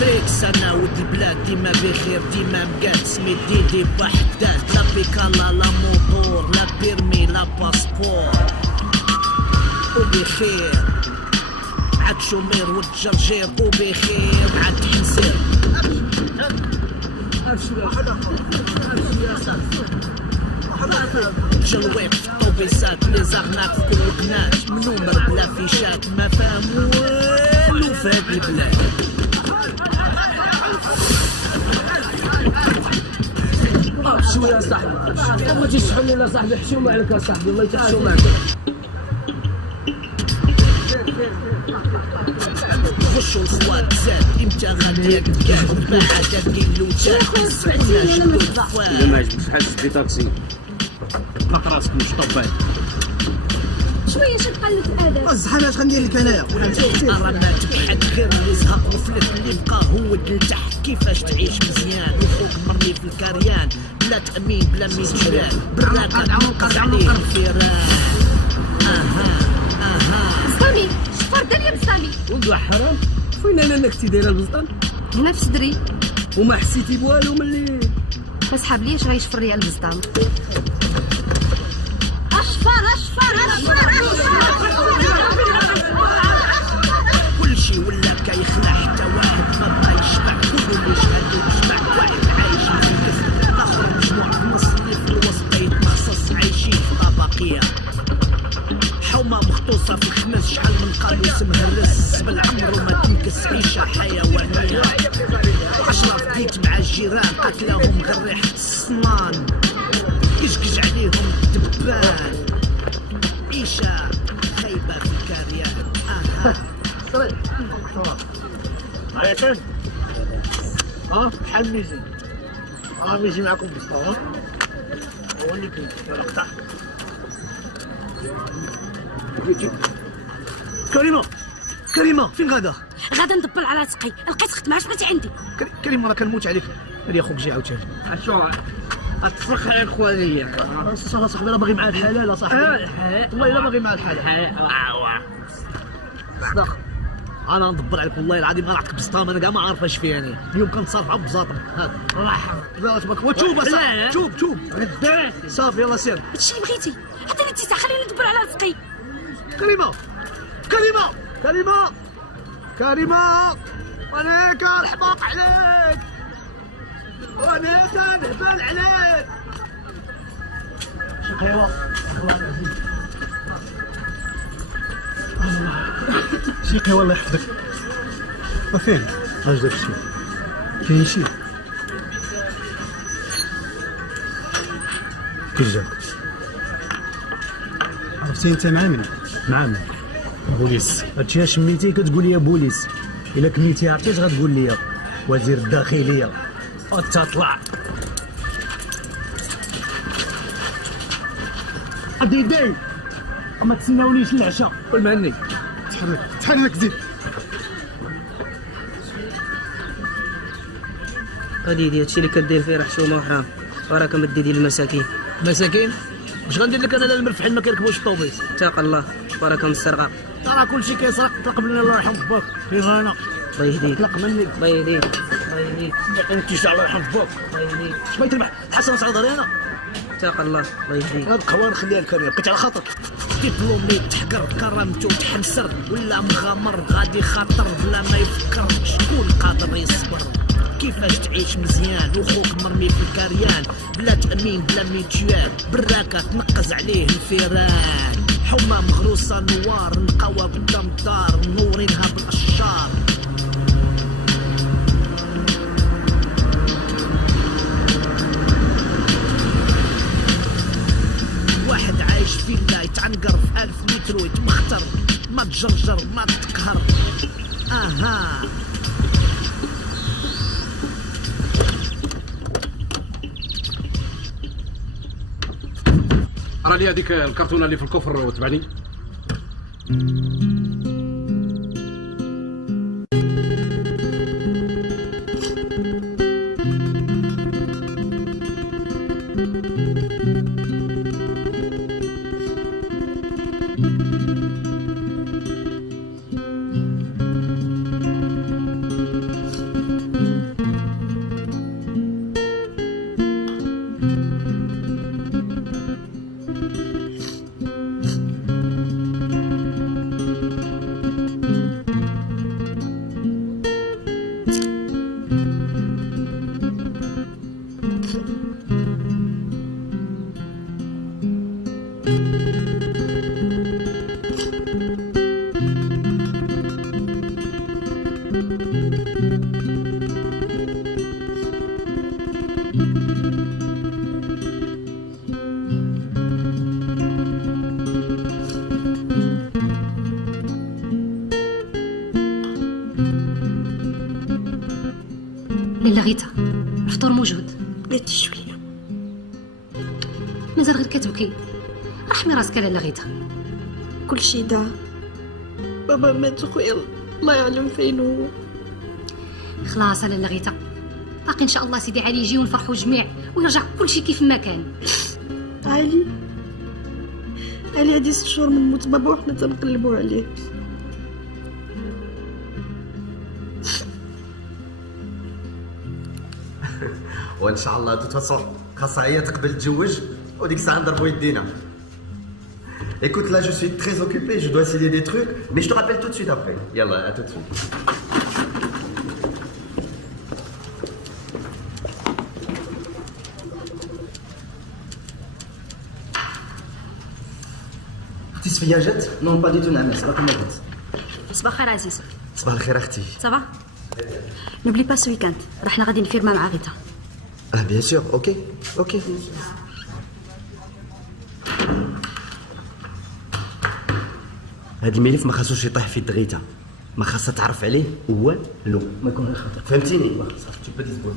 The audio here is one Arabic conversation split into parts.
فريكس انا ود البلاد ديما بخير ديما مقاد سميت ديدي بوحدات لا بيكالا لا موطور لا بيرمي لا باسبور وبخير عاد شومير والجرجير وبخير عاد حنسير جلويق في الطوبيسات لي زغناك في كل قنات منومر بلا فيشات ما فاهم والو في هاد البلاد شويه يا صاحبي ما تشحن لنا صاحبي حشومه عليك يا صاحبي الله يتحشم معك خشوا الخوات زاد امتى غادي تكاد ما حاجه كيلو تاع سمعتني الا ما عجبكش شحال تدي طاكسي طلق راسك مش طبال شويه شد قلب الادب الزحمه اش غندير لك انايا رانا تبحث غير اللي زهق وفلت اللي بقى هو لتحت كيفاش تعيش مزيان وخوك مرمي في الكريان بلا تامين بلا ميزان براك تنقص عليه الفيران بسطامي شفار دنيا بسطامي ولد حرام فين انا كنتي دايره البسطام هنا في صدري وما حسيتي بوالو ملي فسحب لي اش غيشفر ليا البسطام اشفر كلشي ولا كيخلع حتى واحد ما بقى يشبع كل اللي شهادو يجمع واحد عايش في الكسر اخر مجموع في النص اللي في الوسط يتمخصص عايشين في طبقيه حومه مخطوصه في الخمس شحال من قالوس مهرس بالعمر وما تنكس عيشه حيوانيه 10 فديت مع الجيران قتلهم غير ريحه الصنان كشكش عليهم الدبان عيشه خايبه في الكريان عيطان بحال ميزي ميزي معكم بسطا هو اللي كنت قطع كريمه فين غادا ندبر على سقي لقيت خدمه اش بغيتي عندي كريمه راه كنموت عليك هادي اخوك جي عاوتاني شو تفرخ على الخواليه صاحبي راه باغي مع الحلال صاحبي والله الا باغي مع الحلال صدق انا ندبر عليك والله العظيم ما نعطيك بسطام انا كاع ما عارف اش فيها انا اليوم كنتصرف على بزاطم هذا الله تبارك وتوب توب صافي يلا سير هادشي اللي بغيتي عطيني التيسع خليني ندبر على سقي كريمه وانا كنحماق عليك وانا كنهبل عليك شقيوه والله العظيم شيقي والله يحفظك وفين اش داك الشيء كاين شي كي جاك عرفتي انت مع من بوليس هادشي شميتي كتقول لي بوليس الا كميتي عرفتي اش غتقول لي وزير الداخليه وتطلع دي ما تسناونيش العشاء والمهني تحرك زيد هادي هادشي اللي كدير فيه راه حشومه وحرام وراك مدي ديال المساكين مساكين واش غندير لك انا المرفحين ما كيركبوش الطوبيس اتق الله وراك مسترقه ترى كلشي كيسرق طلق مني الله يرحم باك كيف انا الله يهديك طلق مني الله يهديك انت الله يرحم باك الله يهديك اش بغيت تربح حسن صعود انا اتق الله الله يهديك هاد القهوه نخليها لك بقيت على خاطرك دبلومي تحقر كرامته تحنسر ولا مغامر غادي خاطر بلا ما يفكر شكون قادر يصبر كيفاش تعيش مزيان وخوك مرمي في الكريان بلا تأمين بلا ميتيان براكة تنقز عليه الفيران حمى مغروسة نوار نقوى قدام الدار منورينها بالأشجار واحد عايش في الله يتعنقر في 1000 متر ويتمختر ما تجرجر ما تقهر راه لي هذيك الكرتونه اللي في الكفر وتبعني لاله غيتا، الفطور موجود. بغيتي شويه مازال غير كتبكي، رحمي راسك لاله غيتا. كلشي داع. بابا مات وخويا الله يعلم فين هو. خلاص لاله غيتا، باقي ان شاء الله سيدي علي يجي ونفرحوا جميع ويرجع كلشي كيف ما كان. علي هادي 6 شهور من موت بابا وحنا تنقلبوا عليه. وان شاء الله دو فاصون خاصها هي تقبل تتزوج وديك الساعه نضربوا يدينا. Écoute, là je suis très occupé, je dois signer des trucs, mais je te rappelle tout de suite après. Yallah, à tout de suite. اختي صفية جات؟ نون با دي تو نعم، صباح الخير. صباح الخير عزيز. صباح الخير اختي. صافا؟ نوبلي با سو ويكاند، رحنا غادي نفيرما مع غيتا. اه بيان سور، اوكي اوكي. هاد الملف ما خاصوش يطيح في دغيتا، ما خاصها تعرف عليه والو، ما يكون غير خطر. فهمتيني؟ صافي تبدا تزبط.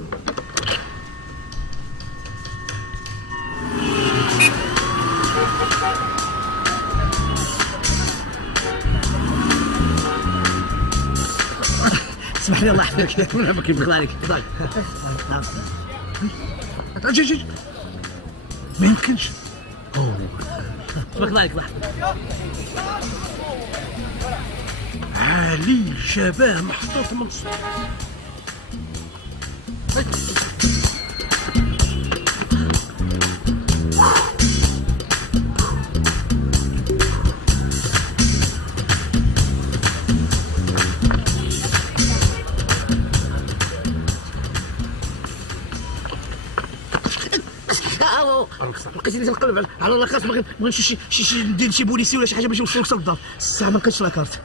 اسمح لي الله يحفظك. ما كيف عليك. اجي ما يمكنش. تبارك الله عليك. علي شباب محطوط من صوت. لقيتني تنقلب على لاكارت، باغي نمشي ندير شي بوليسي ولا شي حاجه باش نوصلك للدار. الساعه ما لقيتش لاكارت.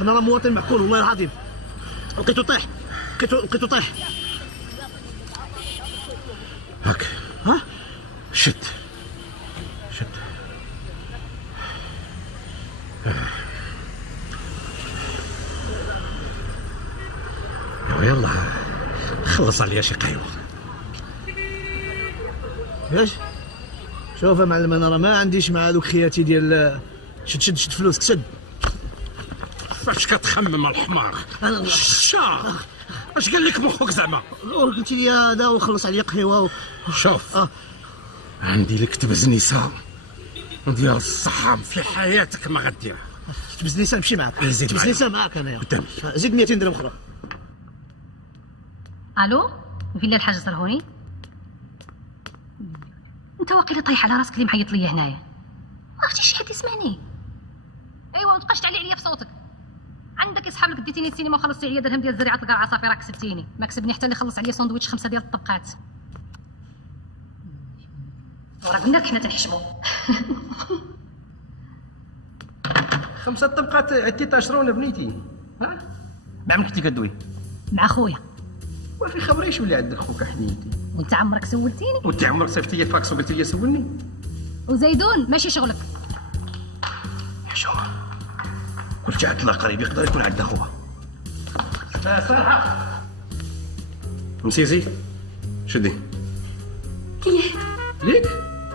انا راه مواطن معقول والله العظيم. لقيتو طيح. هاك ها شد يلا خلص عليا شي قهوه. ياش شوف يا معلم، انا راه ما عنديش مع هذوك خياتي ديال شد فلوسك سد. فاش كتخمم الحمار الشاخ؟ اش قال لك مخك زعما؟ قلت لي هذا وخلص عليا قهوه شوف عندي لك تبزنيسه ندير الصحاب في حياتك ما غديرها. تبزنيسه نمشي معاك. تبزنيسه معاك انايا. قدامي زيد 200 درهم اخرى. الو فيلا الحاج زرهوني، انت واقيلا طايح على راسك اللي معيط ليا هنايا. ما عرفتيش شي حد يسمعني؟ ايوا ما تبقاش تعلي عليا بصوتك. عندك اصحاب لك ديتيني السينما وخلصتي عليا درهم ديال زريعه القرعه، صافي راك كسبتيني. ما كسبني حتى اللي خلص عليا ساندويتش 5 ديال الطبقات. وراه قلنا لك حنا تنحشمو. 5 طبقات عدتي تاشرون بنيتي. ها مع من كنتي كدوي؟ مع خويا. وفي خبريش ولي عندك خوك حنيتي. وانت عمرك سولتيني؟ وانت عمرك صيفطتي الفاكس وقلتي لي سولني؟ وزيدون ماشي شغلك. حشومه قلت عاد الله قريب يقدر يكون عندنا خوها. صراحه مسيسي شدي ليك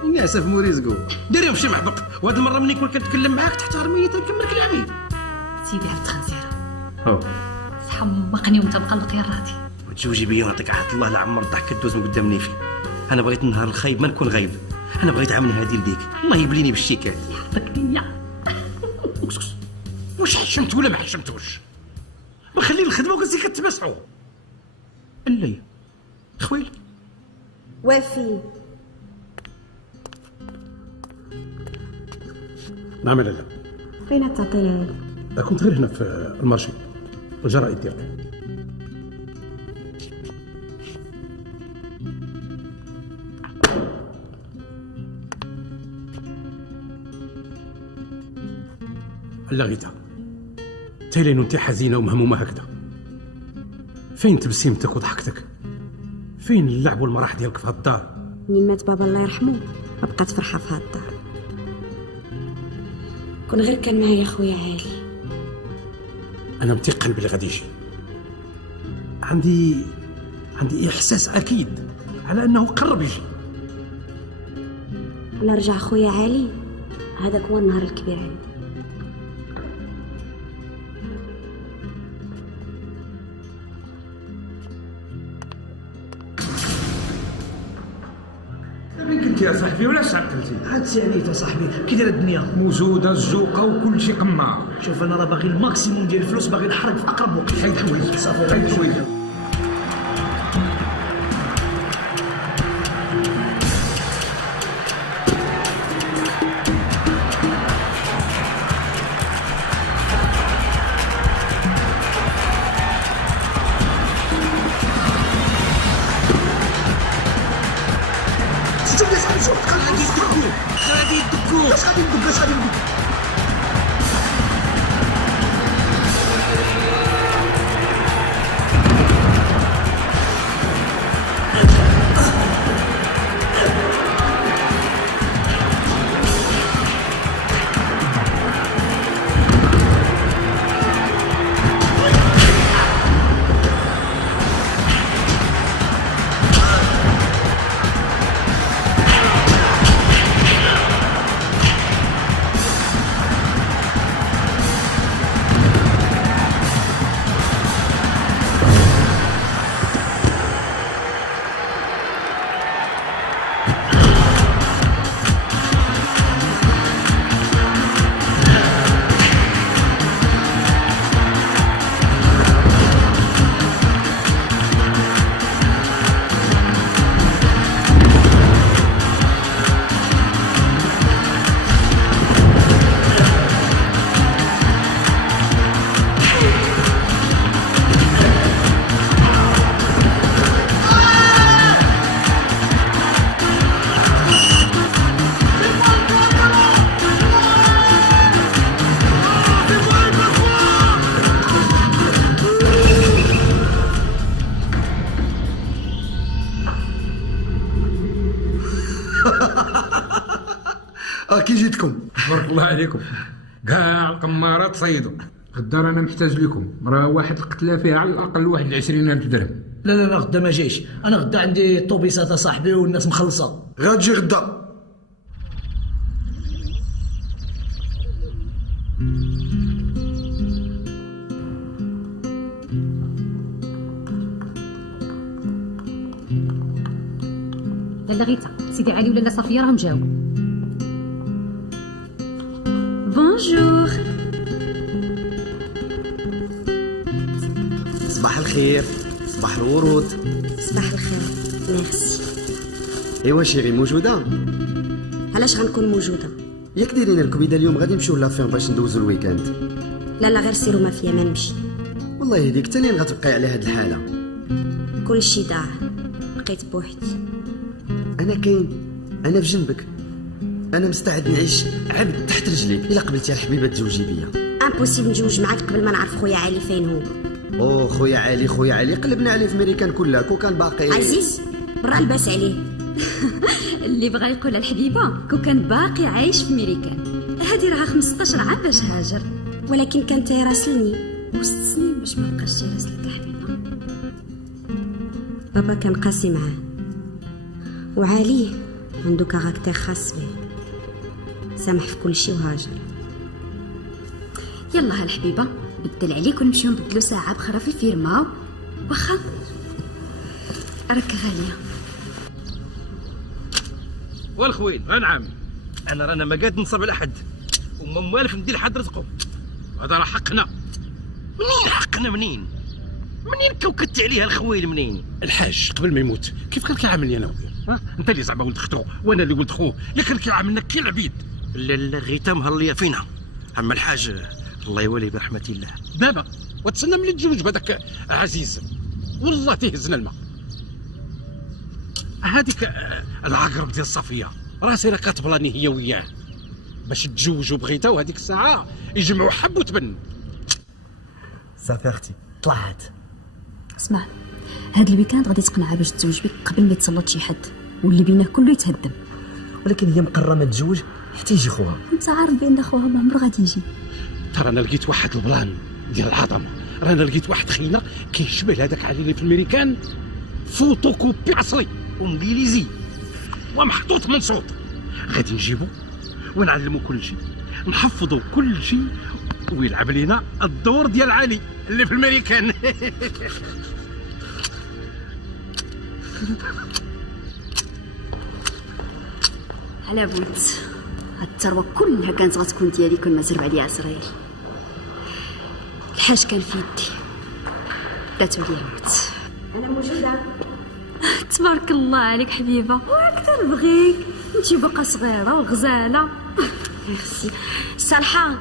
الناس في موريزكو ديريهم شي محبق. وهاد المره ملي كنت كنتكلم معاك تحترمني تنكمل كلامي. سيدي عبد الخنزيره هو تحمقني وانت مقلق يا راتي. وتزوجي بيا ونعطيك عهد الله لعمر الضحك كدوز من قدام نيفي. انا بغيت النهار الخايب ما نكون غايب. انا بغيت عامل هادي لديك، الله يبليني بالشيكات. يحفظك ليا. واش حشمت ولا ما حشمتوش؟ وخلي الخدمه وقصدي كتمسحوا. اللي خويل وافي. نعم لا فين تعطيني؟ كنت غير هنا في المارشي الجرائد ديالك. لا غيتا تايلين وانت حزينه ومهمومه هكذا. فين تبسيمتك وضحكتك؟ فين اللعب والمراح ديالك في هالدار؟ منين مات بابا الله يرحمه ما بقات فرحه في هاد الدار. كون غير كان معايا خويا علي. انا متيقن بلي غادي يجي. عندي احساس اكيد على انه قرب يجي. انا رجع خويا علي، هذاك هو النهار الكبير عندي. فين كنتي يا صاحبي ولا عقلتي؟ عاد ساليت يا صاحبي، كي دايره الدنيا؟ موجوده الزوقه وكل شيء قماع. شوف انا راه باغي الماكسيموم ديال الفلوس، باغي نحرق في اقرب وقت. حيد حوايج صافي حيد حوايج. شوف يا صاحبي، شوف غادي يدقوا اش غادي ندق. كي جيتكم؟ بارك الله عليكم، كاع القمارات صيدوا. غدا رانا محتاج لكم، راه واحد القتله فيها على الاقل واحد 20,000 درهم. لا غدا ما جايش، انا غدا عندي طوبيسات صاحبي والناس مخلصه. غاتجي غدا. لاله غيتا، سيدي علي ولاله صفيه راهم جاو. بونجور. صباح الخير. صباح الورود. صباح الخير. ميرسي. ايوا شيري موجوده؟ علاش غنكون موجوده؟ ياك دايرين الكبيده اليوم غادي نمشيو لافير باش ندوزو الويكاند. لا غير سيروا ما فيا ما نمشي. والله يهديك تاني غتبقاي على هاد الحاله. كلشي ضاع، بقيت بوحدي. انا كاين، انا في جنبك، انا مستعد نعيش عبد تحت رجليك الا قبلتي الحبيبه تزوجي بيا. امبوسيبل نتزوج معاك قبل ما نعرف خويا علي فين هو. اوه خويا علي قلبنا عليه في ميريكان كلها كون كان باقي. عزيز برا الباس عليه. اللي بغى يقول الحبيبه كون كان باقي عايش في ميريكان، هذه راها 15 عام باش هاجر. ولكن كان تيراسلني و6 سنين باش ما بقاش تيراسلك الحبيبه. بابا كان قاسي معاه، وعلي عنده كاركتير خاص به، سامح في كل شيء وهاجر. يلا هالحبيبه بدل عليك ونمشيو نبدلو ساعه بخرا في الفيرما. واخا راك غاليه. والخوين نعم، انا رانا ما قاد نصب على حد وما موالف ندير حد رزقه. هذا راه حقنا. منين حقنا؟ منين كوكدت عليها الخوين؟ منين الحاج قبل ما يموت كيف كان كيعاملني انا وياه؟ انت اللي زعما ولد اختو وانا اللي ولد خوه، اللي كان كيعاملنا كي العبيد. لا غيتا مهليه فينا. اما الحاج الله يولي برحمه الله. دابا وتسنى ملي تزوج بهذاك عزيز والله تيهزنا الماء. هذيك العقرب ديال صفيه راه سيرة كتبلاني هي وياه باش تزوجوا بغيتها، وهذيك الساعه يجمعوا حب وتبن. صافي اختي طلعت اسمع، هاد الويكاند غادي تقنعها باش تزوج بك قبل ما يتسلط شي حد واللي بينه كله يتهدم. ولكن هي مقرره ما تزوج حتى يجي خوها. انت عارف بان خوها ما عمره غادي يجي. ترى انا لقيت واحد البلان ديال العظمه، رانا لقيت واحد خينا كيشبه لهذاك علي اللي في الميريكان، فوتوكوبي اصلي وانجليزي ومحطوط من صوت. غادي نجيبو ونعلمو كل شيء، نحفظو كل شيء، ويلعب لينا الدور ديال علي اللي في الميريكان. على بود هاد الثروه كلها كانت غتكون ديالي كون ما زرب عليا عزرايل. الحاج كان في يدي، داتو ليا الموت. انا موجوده. تبارك الله عليك حبيبه، واكثر بغيك انتي باقا صغيره وغزاله. ميرسي. صالحه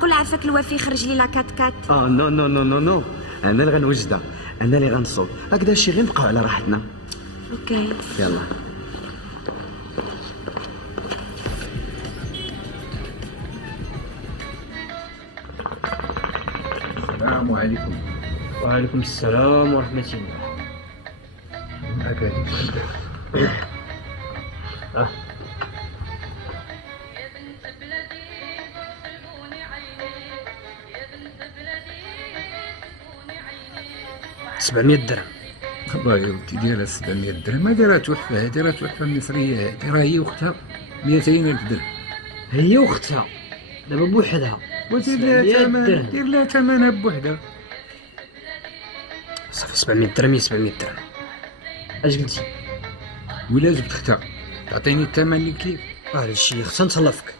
قول عافاك الوفي يخرج لي لا كات كات. نو نو نو نو نو، انا اللي غنوجدها، انا اللي غنصوب. هكذا شي غير نبقاو على راحتنا. اوكي يلا. السلام عليكم. وعليكم السلام ورحمة الله. سبعمية درهم. والله يا ودي ديالها 700 درهم، ما دايره تحفه، هذه راه تحفه مصريه، هذه راه هي وختها 200,000 درهم. هي وختها دابا بوحدها ودير لها ثمن، دير لها ثمنها بوحدها. صافي 700 درهم هي 700 درهم. اش قلتي؟ ولا جبت اختها تعطيني الثمن اللي كيف. هادشي خصها نتهلا فيك.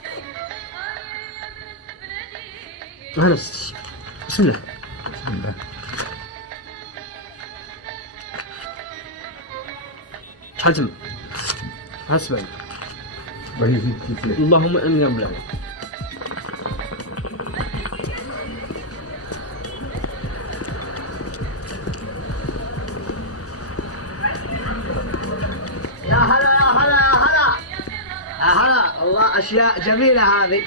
انا بسم الله. بسم الله. شحال تما؟ ها 700. الله يزيد كيفك. اللهم امين يا رب العالمين. يا هلا يا هلا يا هلا يا هلا. والله اشياء جميله هذه،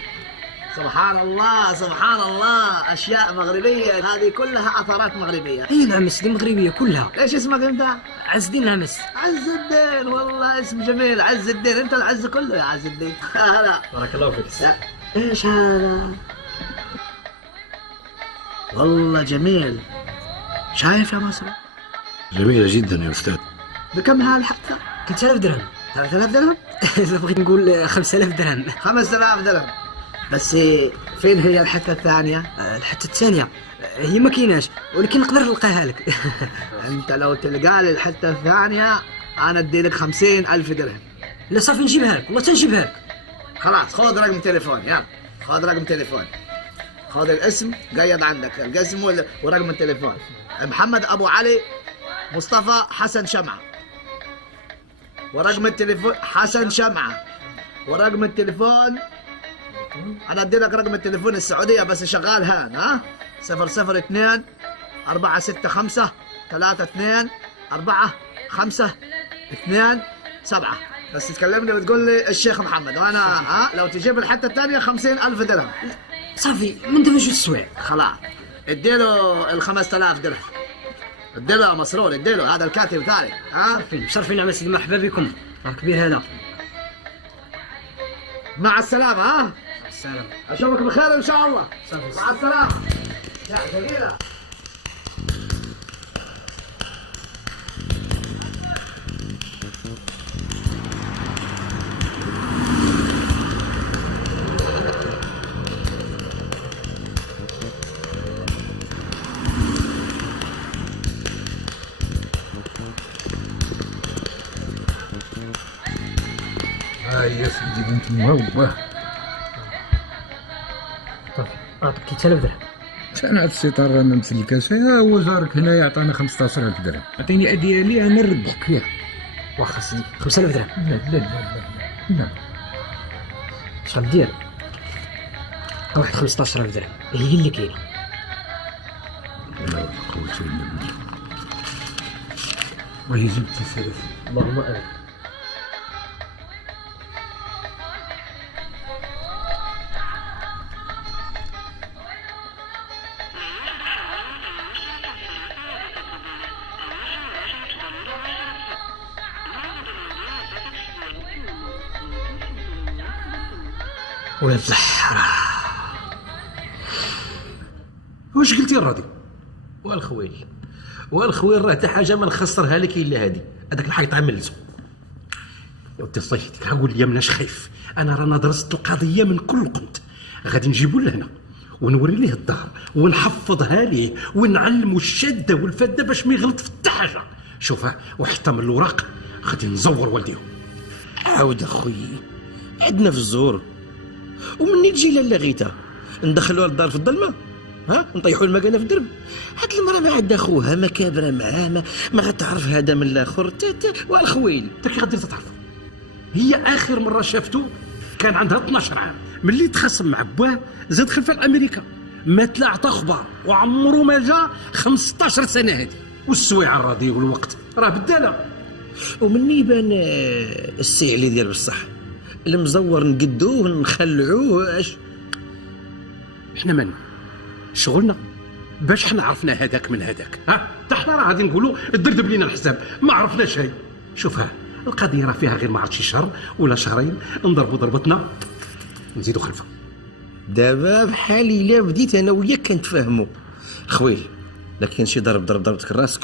سبحان الله سبحان الله، اشياء مغربيه هذه كلها اثارات مغربيه. اي نعم دي مغربيه كلها. ايش اسمك انت؟ عز الدين الهمس. عز الدين، والله اسم جميل. عز الدين، انت العز كله يا عز الدين. يا هلا. بارك الله فيك. ايش هذا؟ والله جميل. شايف يا مصر؟ جميله جدا يا استاذ. بكم هالحتى؟ 3000 درهم. 3000 درهم؟ اذا بغيت نقول 5000 درهم. 5000 درهم. بس فين هي الحتة الثانية؟ الحتة الثانية هي ما كايناش، ولكن نقدر نلقاها لك. انت لو تلقى لي الحتة الثانية انا ادي لك 50,000 درهم. لا صافي نجيبها لك، والله تنجيبها لك. خلاص خذ رقم تليفون، يلا خذ رقم تليفون، خذ الاسم قيد عندك الاسم ورقم التليفون. محمد ابو علي مصطفى حسن شمعة، ورقم التليفون حسن شمعة، ورقم التليفون انا ادي لك رقم التليفون السعودية بس شغال هان. ها 002 465 32 4 5 2 7. بس تكلمني وتقول لي الشيخ محمد، وانا لو تجيب الحتة الثانية 50,000 درهم. صافي من دابا جوج السوايع. خلاص اديله ال 5000 درهم، اديله مسرور، اديله هذا الكاتب ثاني. مشرفين يا سيدي، مرحبا بكم. راه كبير هذا. مع السلامة. مع السلامة. اشوفك بخير ان شاء الله. صافي. مع السلامة يا جميلة. يا سيدي بنت المهوبة. صافي اعطيك 3000 درهم. انا هاد السيطار رانا مسلكاش، هو جارك هنا يعطينا 15,000 درهم، عطيني اديه لي انا نربحك فيها. واخا سيدي 5000 درهم. لا لا لا لا. اش غدير؟ واحد 15,000 درهم هي اللي كاينه. لا قوة الا بالله. الله يجيب السلف. اللهم امين. ولاد الحرام. واش قلتي الراضي؟ والخويل راه حتى حاجه ما نخسرها لك الا هادي، هذاك الحيط عملته. يا ودي الله يهديك، قول لي مناش خايف، انا رانا درست القضيه من كل قنت، غادي نجيبو لهنا ونوري ليه الدار ونحفظها ليه ونعلمو الشاده والفاده باش ما يغلط في حتى حاجه. شوفها وحتى من الوراق غادي نزور والديهم. عاود اخويا، عندنا في الزور ومني تجي لاله غيتا ندخلوها للدار في الظلمه، ها نطيحوا المكانه في الدرب. هاد المراه ما عندها خوها ما كابره معاه ما غتعرف هذا من الاخر والخويل انت كي غادي تعرف؟ هي اخر مره شافته كان عندها 12 عام، ملي تخاصم مع باه زاد خلفها لامريكا، ما طلع عطى اخبار وعمره ما جا 15 سنه هذه. والسويعه الراضي والوقت راه بداله. ومني يبان السي علي ديال بصح المزور نقدوه نخلعوه. اش احنا مالنا شغلنا باش حنا عرفنا هذاك من هذاك، ها حتى حنا راه غادي نقولوا دردب لينا الحساب ما عرفناش هاي. شوفها القضيه راه فيها غير ما عرفتش شهر ولا شهرين نضربوا ضربتنا نزيدوا خلفها. دابا بحال الا بديت انا وياك كنتفاهموا خويل، لكن شي ضربتك راسك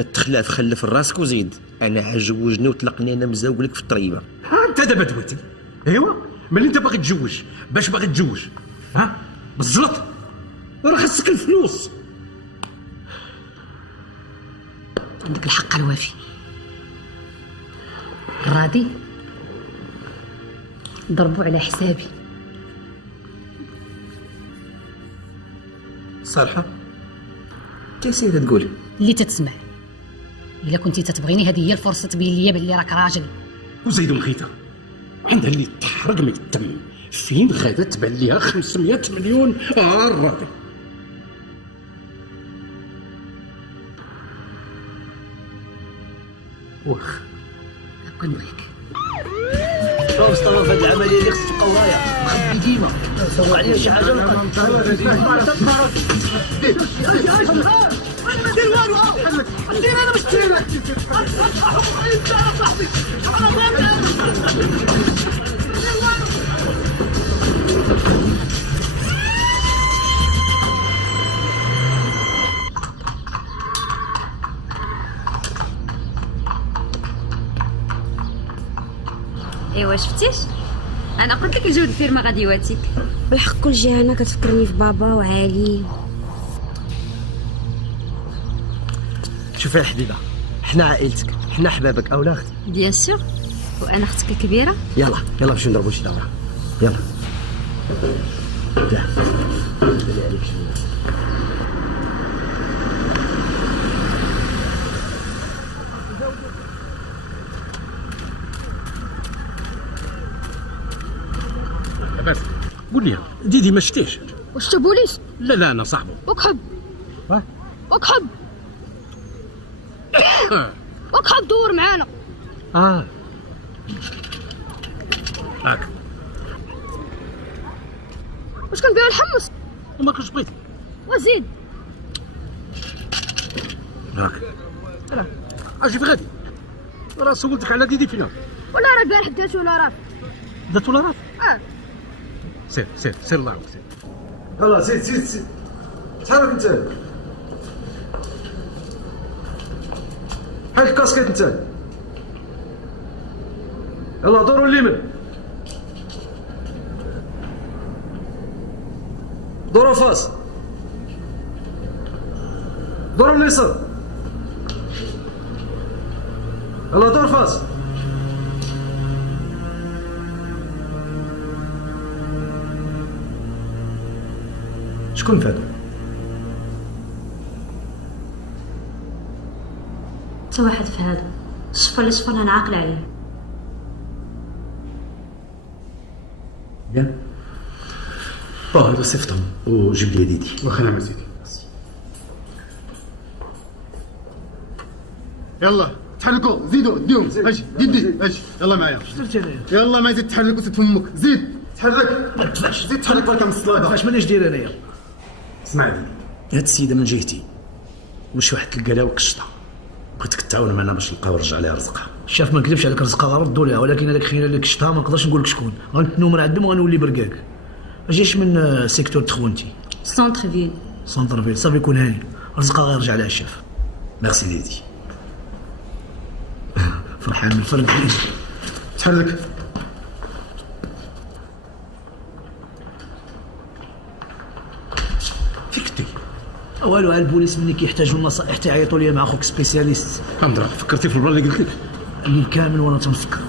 التخلاف خلف راسك وزيد. انا عجوجني وطلقني انا مزاولك في الطريبه. ها انت دابا دويتي ايوا ملي انت باغي تجوج باش باغي تجوج ها بالزلط راه خاصك الفلوس. عندك الحق الوافي راضي، ضربوا على حسابي. صالحه كي سيدة تقولي اللي تتسمع، الا كنتي تتبغيني هذه هي الفرصه تبين لي باللي راك راجل. وزيد مخيته عندها اللي تحرق ما يتم، فين غادا تبان ليها 500 مليون الراضي. واخ كنبغيك. شوف مصطفى في هذه العمليه اللي خصك تبقى ورايا مخبي ديما سوق عليها شي حاجه ولا دير والو. دير انا مش دير لك انت صاحبي ايوا شفتيش انا قلت لك الجود الفيرما غادي يواتيك. بالحق كل جهه انا كتفكرني في بابا وعلي. شوفي يا حبيبه، حنا عائلتك، حنا احبابك اولا اختي. بيان سور، وانا اختك الكبيره. يلا باش نضربوا شي دوره. يلا دير عليك شويه. لاباس قول لي ديدي ما شتيش؟ واش تا بوليس؟ لا انا صاحبه. وكحب وكحب دور معانا. هاك واش كنبيعو الحمص وما كنتش بغيتي وزيد. هاك اجي في غادي راه سولتك على ديدي فينا ولا راه البارح دات ولا راه دات ولا راه. سير الله سير. يلا زيد تحرك انت. حل الكاسكيت انت. يلا دوروا اليمين، دوروا فاس، دوروا اليسار. يلا دور فاس. شكون فهد؟ تا واحد في هذا الشفر اللي شفر انا عاقله عليه. بيان هذا صيفطهم وجيب لي ديدي. واخا نعم سيدي. يلا تحركوا زيدوا ديهم. اجي ديدي اجي يلا معايا. يلا ما زيد تحرك وسد فمك. زيد تحرك ما تدفعش. زيد تحرك برك من الصلاه. فاش مانيش داير انايا. اسمع ديدي، هاد السيده من جهتي مش واحد القلاوه كشطه، بغيتك تعاون معنا باش نلقاو نرجع لها رزقها. الشاف ما نكذبش عليك، رزقها غردوا ليها، ولكن هذاك خينا اللي كشطها ما نقدرش نقول لك شكون. غنتنو من عندهم وغنولي بركاك. ما جيش من سيكتور تخونتي. سونتر فيل. سونتر فيل صافي يكون هاني، رزقها غيرجع لها الشاف. ميرسي ديدي. فرحان من الفرق. تحرك. فيكتي والو، البوليس مني كيحتاجوا النصائح تيعيطوا لي مع خوك سبيسياليست. فهمت. فكرتي في البلان اللي قلت لك؟ الليل كامل وانا تنفكر،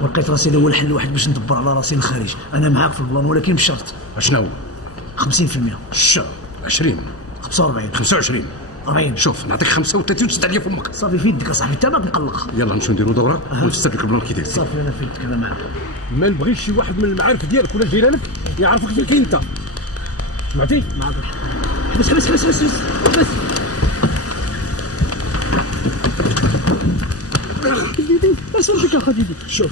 ولقيت راسي هذا هو الحل الوحيد باش ندبر على راسي للخارج. انا معاك في البلان ولكن بشرط. شنو؟ 50%. الشا 20 45 25 40. شوف نعطيك 35 وتزيد عليا فمك. صافي في يدك اصاحبي، انت ما تقلق. يلا نمشيو نديرو دوره ونفسر لك البلان كي داير. صافي انا في يدك، انا معاك. ما نبغيش شي واحد من المعارف ديالك ولا جيرانك يعرفك فين كاين انت. سمعتي؟ معاك الحق. حبس حبس حبس حبس حبس. اش بك اخويا؟ شوف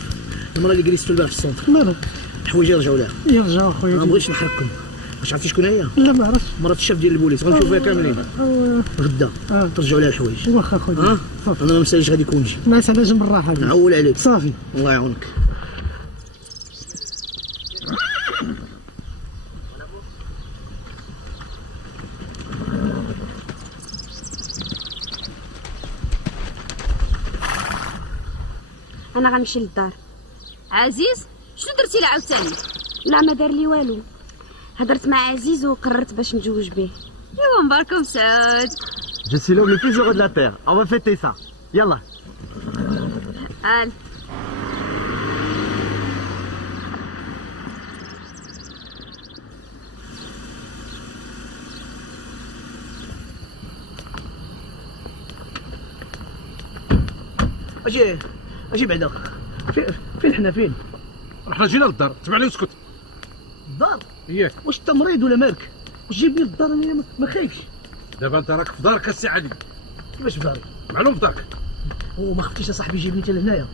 المراه اللي جلست في الباب في السونتر مالها؟ حوايجي رجعوا لها. يرجعوا خويا. ما بغيتش نحرقكم. واش عرفتي شكون هي؟ لا ما عرفتش. مرات الشاف ديال البوليس، غنشوفوها كاملين. غدا ترجعوا لها الحوايج. واخا خويا. انا ما مساليش غادي يكون جي. ناس على جنب الراحه. نعول عليك. صافي الله يعاونك. انا غنمشي للدار. عزيز شنو درتي له عاوتاني؟ لا ما دار لي والو، هضرت مع عزيز وقررت باش نتزوج به. ايوا مبارك مسعود. Je suis l'homme le plus heureux de la terre. On va fêter ça. Yallah. هال اجي بعدا. فين حنا فين؟ رحنا جينا للدار. تبعني واسكت. الدار؟ ياك. واش انت مريض ولا مالك؟ واش جايبني للدار؟ انا ما خايفش. دابا انت راك في دارك السي علي. كيفاش في داري؟ معلوم في دارك. وما خفتيش اصاحبي يجيبني حتى لهنايا؟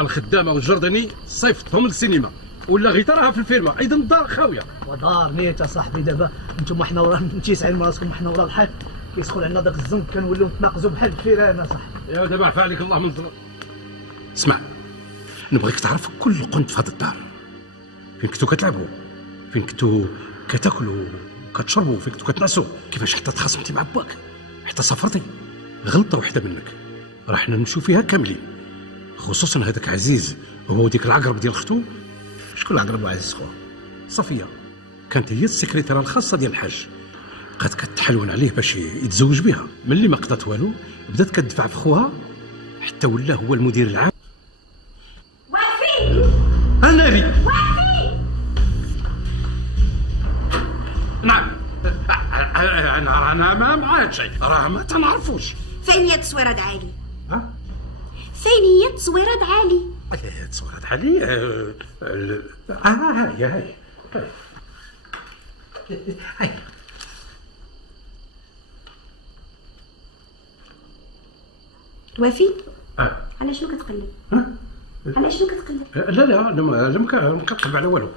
الخدامه والجرداني صيفطهم للسينما ولا غيتا راها في الفيلم، ايضا الدار خاويه. ودار نيت اصاحبي. دابا انتم حنا وراه متيسعين راسكم، حنا وراه الحال كيسخن عندنا داك الزنق، كنوليو نتناقزوا بحال الفيران اصاحبي. يا دابا عفا عليك الله من ظلم. اسمع، نبغيك تعرف كل قنت في هذا الدار. فين كنتو كتلعبوا، فين كنتو كتاكلوا كتشربوا، فين كنتو كتنعسوا، كيفاش حتى تخاصمتي مع باك، حتى سافرتي. غلطه وحده منك راح نمشيو فيها كاملين، خصوصا هذاك عزيز هو ديك العقرب ديال اختو. شكون العقرب وعزيز خويا؟ صفيه كانت هي السكرتيره الخاصه ديال الحاج، بقات كتحلون عليه باش يتزوج بها. ملي ما قضات والو بدات كتدفع في خوها حتى ولا هو المدير العام. وافي النبي. وافي نعم. انا ما معاك شيء، راه ما تنعرفوش. فين هي التصويره د علي؟ ها؟ فين هي التصويره د علي؟ تصورت علي. هاي هاي. وافي على شنو كتقلب؟ على شنو كتقلب؟ لا ما كنقلب على والو.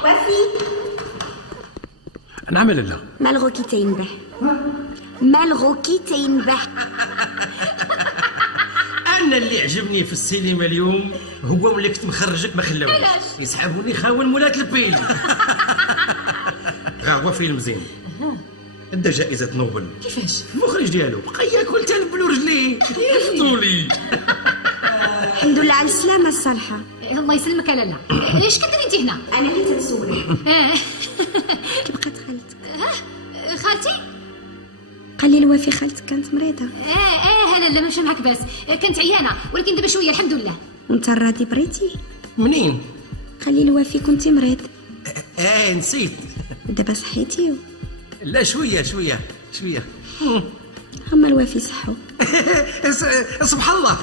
وفي نعم لا مالغو كي تينبه مالغو كي تينبه. انا اللي عجبني في السينما اليوم هو ملي كنت مخرجك ما خلاوش يسحبوني خاون مولات البيل. هو فيلم زين ادى جائزة نوبل. كيفاش؟ المخرج ديالو بقى ياكل تلبلو رجليه يفضولي. الحمد لله على السلامة الصالحة. الله يسلمك يا لالا. ايش كديري انت هنا؟ أنا اللي تنسولك. بقات خالتك. خالتي؟ قال لي الوفي خالتك كانت مريضة. لا ماشي معك باس، كانت عيانة ولكن دابا شوية الحمد لله. وانت راضي بريتي؟ منين؟ قال لي الوفي كنت مريض. نسيت. دابا صحيتي؟ لا شوية هما الوفي صحوا. سبحان الله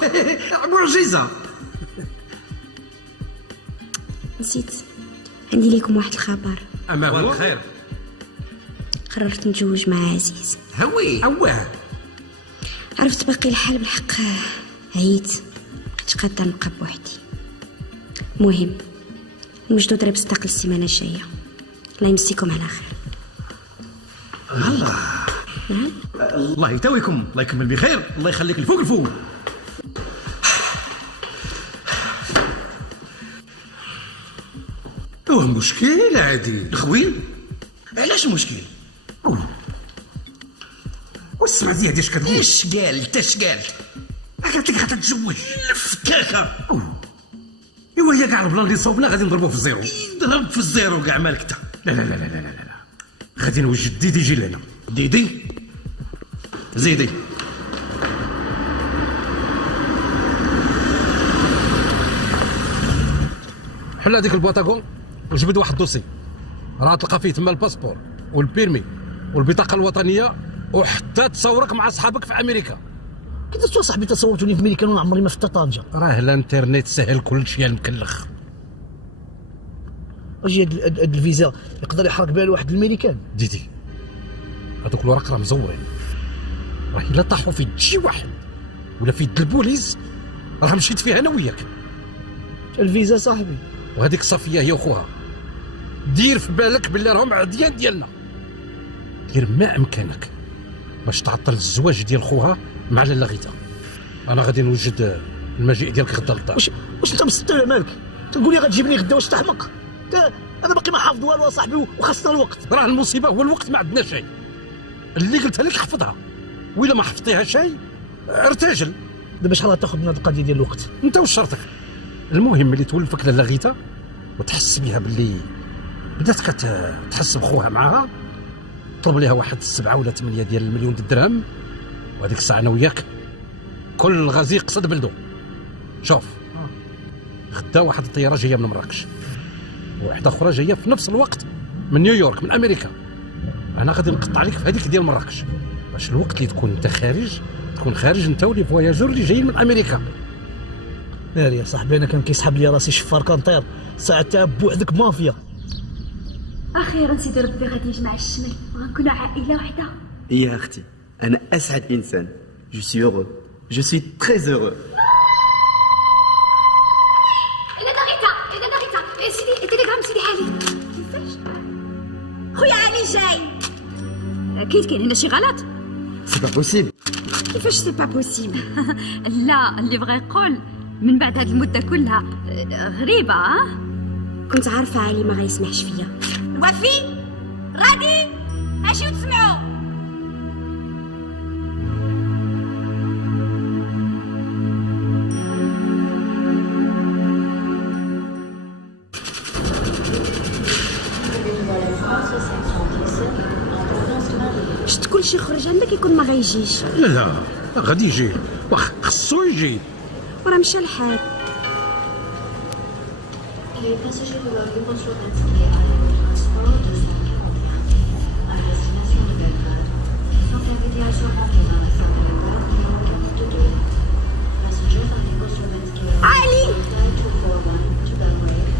معجزة. نسيت عندي لكم واحد الخبر. أما هو خير. قررت نتزوج مع عزيز. هوي أواه عرفت باقي الحال بالحق عييت مبقيتش قادرة نبقى بوحدي. المهم نوجدو ضرب صداق السيمانة الجاية. الله يمسيكم على خير. الله نعم الله يتويكم، الله يكمل بخير، الله يخليك الفوق. هو مشكل عادي الخوي علاش مشكل؟ واش سمعتي هادي اش كتقول؟ اش قال؟ قالت لك غتتزوج الفكاكه. ايوا هي كاع البلان اللي صوبنا غادي نضربوه في الزيرو. ضرب في الزيرو كاع مالك انت. لا غادي نوجد ديدي يجي لنا. ديدي زيدي. حل هذيك البواطاكون وجبد واحد الدوسي راه تلقى فيه تما الباسبور والبيرمي والبطاقه الوطنيه وحتى تصورك مع صحابك في امريكا. كيفاش صاحبي تصورتوني في امريكا وانا عمري ما فتت طنجه؟ راه الانترنت سهل كل شيء المكلخ. اجي هاد الفيزا يقدر يحرك بها الواحد الامريكان. ديدي هذوك الوراق راه مزورين، راه الا طاحوا في يد شي واحد ولا في يد البوليس راه مشيت فيها انا وياك. الفيزا صاحبي. وهذيك صفيه هي وخوها دير في بالك باللي راهم عديان ديالنا. دير ما امكانك باش تعطل الزواج ديال خوها مع لاله غيتا. انا غادي نوجد المجيء ديالك غدا للدار. واش انت مسطر مالك؟ تقول لي غتجيبني غدا واش تحمق؟ انا باقي ما حافظ والو صاحبي وخاصنا الوقت. راه المصيبه هو الوقت، ما عندنا شيء. اللي قلتها لك حفظها، وإلا ما حفظتيها شيء ارتجل. دابا شحال غتاخذ من هاد القضيه ديال الوقت؟ انت وش شرطك؟ المهم اللي تولفك لاله غيتا وتحس بها باللي بدات كتحس بخوها معاها، طلب ليها واحد 7 ولا 8 ديال المليون درهم، وهذيك الساعه انا وياك كل غازي يقصد بلدو. شوف غدا واحد الطياره جايه من مراكش وواحده اخرى جايه في نفس الوقت من نيويورك من امريكا. انا غادي نقطع عليك في هذيك ديال مراكش باش الوقت اللي تكون انت خارج تكون خارج انت ولي فواياجور اللي جايين من امريكا. ناري يا صاحبي انا كان كيسحب لي راسي شفار كنطير ساعتها بوحدك مافيا. اخيرا سيدي ربي غادي يجمع الشمل وغنكونوا عائله وحده. يا اختي انا اسعد انسان. جو سوي heureux. جو سوي très heureux. الا دغيتا سيدي التليجرام سيدي حالي. كيفاش خويا علي جاي؟ اكيد كاين هنا شي غلط. سي با بوسيبل. كيفاش سي با بوسيبل؟ لا اللي بغى يقول من بعد هاد المده كلها غريبه. كنت عارفة علي ما غيسمعش فيا. وفي غادي اجيو تسمعوا. شت كلشي خرج عندك يكون ما غيجيش. لا غادي يجي، خصو يجي. وراه مشى الحال. Les passagers de l'avion reçoivent indiqués à l'aéroport 241 à la destination de Belgrade sont invités à se rendre dans la salle de gare numéro 42. Passengers arrivant sur Belgrade Ali! flight 241 to Belgrade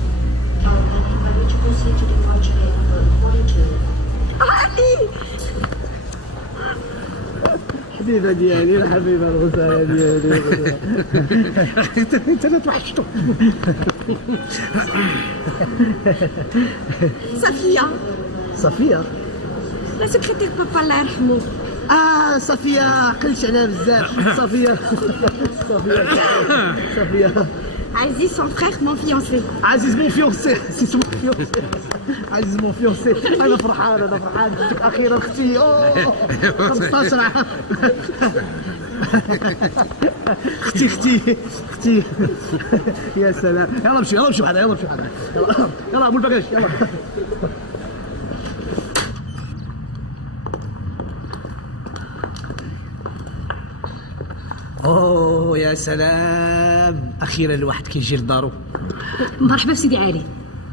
are ready to proceed to departure gate number 42. علي الحبيبه ديالي الحبيبه الغزاله ديالي انت لا توحشتو. صفيه لا سكرتير بابا الله يرحمه. صفيه عقلت عليها بزاف. صفيه عزيز سون فخير مون فيونسي. عزيز مون فيونسي. عزيز مون فيونسي. انا فرحان اخيرا اختي. 15 عام. اختي يا سلام. يلا امشي بعدا يلا ابو الباكاج يلا. اوه يا سلام، اخيرا الواحد كيجي لدارو. مرحبا بسيدي علي.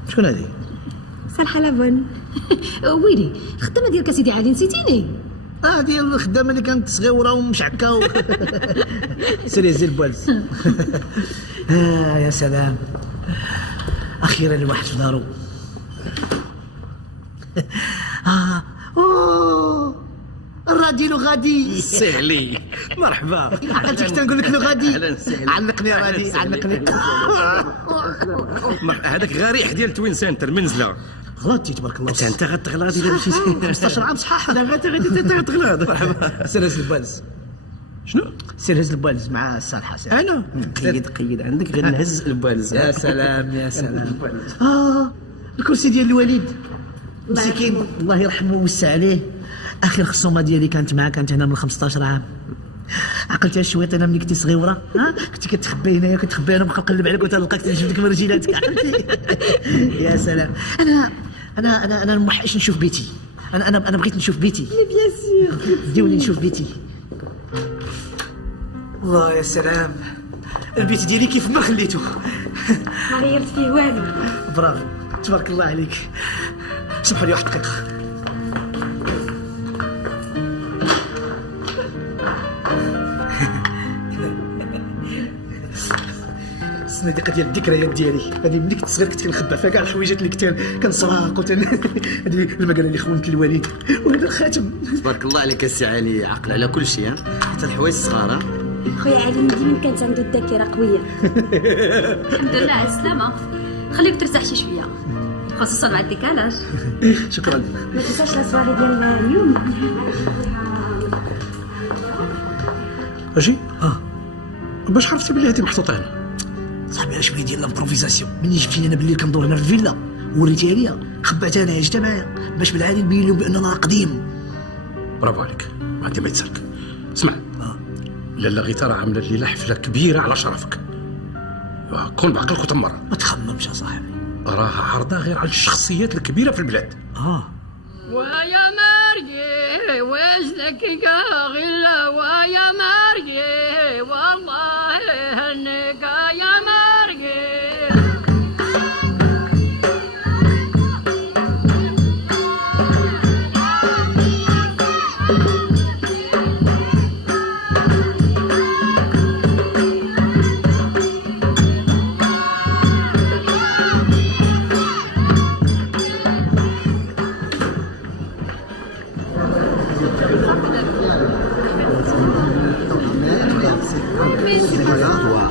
شكون هذه؟ صالحه لابون. ويلي الخدامه ديالك سيدي علي نسيتيني. هذه الخدامه اللي كانت صغيره ومشعكه سيري زي البوالز. يا سلام، اخيرا الواحد في دارو. الرادي لو غادي. سهلي مرحبا. عقلتك تنقول لك لو غادي. علقني يا غادي علقني. هذاك غريح ديال توين سنتر منزله. غلطتي تبارك الله. انت غتغلى غادي دابا شي 15 عام صحاح. انا غادي تغلى. مرحبا. سير هز البالز. شنو؟ سير هز البالز مع الصالحه. انا قيد عندك غير نهز البالز. يا سلام. الكرسي ديال الوالد مسكين الله يرحمه ويوسع عليه. اخر خصومه ديالي كانت معاه، كانت هنا من 15 عام. عقلتي الشويط انا ملي كنتي صغيره كنتي كتخبي هنايا كتخبي انا نقلب عليك وتلقاك تنشوف ديك مرجيلاتك. عقلتي يا سلام. انا موحش نشوف بيتي. انا بغيت نشوف بيتي. بيان سور ديوني نشوف بيتي. الله يا سلام، البيت ديالي كيف ما خليته. ما غيرت فيه والو. برافو تبارك الله عليك. سمحوا لي واحد دقيقه. الصناديق ديال الذكريات ديالي هذه ملي كنت صغير كنت كنخبى فيها كاع الحويجات اللي كنسرق هذه المكانه اللي خونت الوالد. وهذا الخاتم. تبارك الله عليك السي علي، عقل على كل شيء حتى الحوايج الصغار. خويا علي ديما كانت عنده الذاكره قويه. الحمد لله على السلامه. خليك ترتاح شي شويه خصوصا مع الديكالاج. شكرا. ما تنساش لا سواري ديال اليوم. اجي باش عرفتي بلي هادي محطوطه هنا؟ صاحبي شويه ديال الامبروفيزاسيون. منين جبتيني انا بالليل كندور هنا في الفيلا وريتيها ليا خبعتها انا جبتها معايا باش بالعادي نبين لهم باننا راه قديم. برافو عليك، ما عندي ما يتسالك. اسمع لاله غيتا راه عامله ليله حفله كبيره على شرفك. كون بعقلك وتمر. ما تخممش يا صاحبي، راها عارضه غير على الشخصيات الكبيره في البلاد. ويا مرقي وجهك غلا ويا مرقي والله هنك يا مرقي.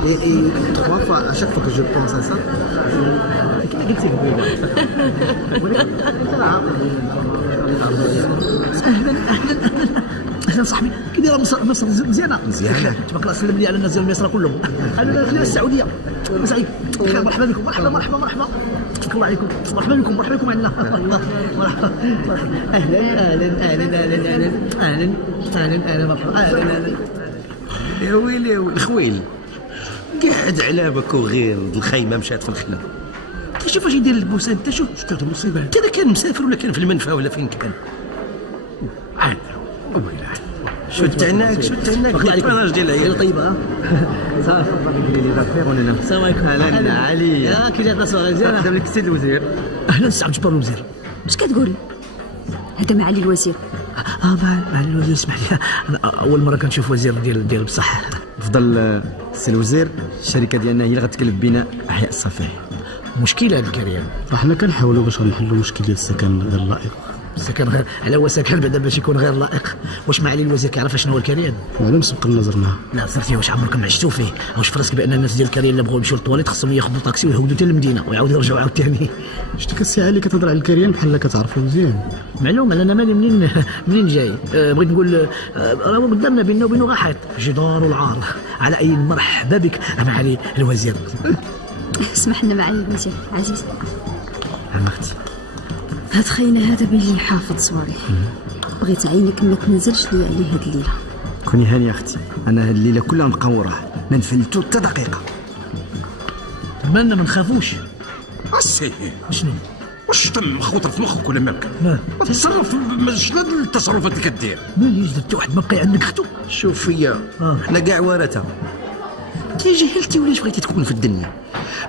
Et 3 fois, à chaque fois que je pense à ça, اهلا صاحبي، كي دايره مصر مزيانه؟ تبارك الله. سلم لي على الناس ديال مصر كلهم. انا في السعوديه. مساء الخير، مرحبا بكم. مرحبا تبارك الله عليكم. مرحبا بكم عندنا. مرحبا اهلا مرحبا. يا ويلي الخويل قاعد على بك وغير الخيمه مشات في الخلا. شوف اش يدير البوسان. انت شوف شكون المصيبه كذا، كان مسافر ولا كان في المنفى ولا فين كان. عاد شد عناك الباناج ديال العيال طيبه. صافي ديري لي زافير وننام. السلام عليكم. اهلا علي. كي جات الصوره مزيانه. خدام لك السيد الوزير. اهلا السي عبد الجبار الوزير. اش كتقول؟ هذا معالي الوزير. معالي الوزير اسمح لي، انا اول مره كنشوف وزير ديال بصح. بفضل السي الوزير الشركه ديالنا هي اللي غتكلف بناء احياء الصفيح. مشكله هذه الكريم. حنا كنحاولوا باش نحلوا المشكل ديال السكن غير اللائق. السكن غير على هو سكن بعدا باش يكون غير لائق. واش معالي الوزير كيعرف شنو هو الكريان؟ معلوم سبق النظر معاه. لا صرتي واش عمركم عشتوا فيه؟ واش في راسك بان الناس ديال الكريان اللي بغاو يمشيو للطواليت خصهم ياخذوا طاكسي ويهودوا حتى للمدينه ويعاودوا يرجعوا عاوتاني؟ شتك الساعه اللي كتهضر على الكريان بحال كتعرفو مزيان. معلوم انا مالي منين جاي. بغيت نقول راه قدامنا بيننا وبينه غير حيط جدار والعار. على اي مرحبا بك معالي الوزير. اسمح لنا معالي الوزير عزيز. عم اختي هاد خينا هذا باللي حافظ صواريح. بغيت عينك ما تنزلش لي عليه هاد الليله. كوني هاني اختي، انا هاد الليله كلها مقوره ما نفلتو حتى دقيقه. مالنا ما نخافوش. السي شنو؟ واش تم خطر في مخك ولا مالك؟ تصرف شنو هاد التصرفات اللي كدير؟ ماليش درت واحد ما بقى عندك اختو. شوف فيا حنا كاع ورثه. انت جهلتي ولاش بغيتي تكون في الدنيا؟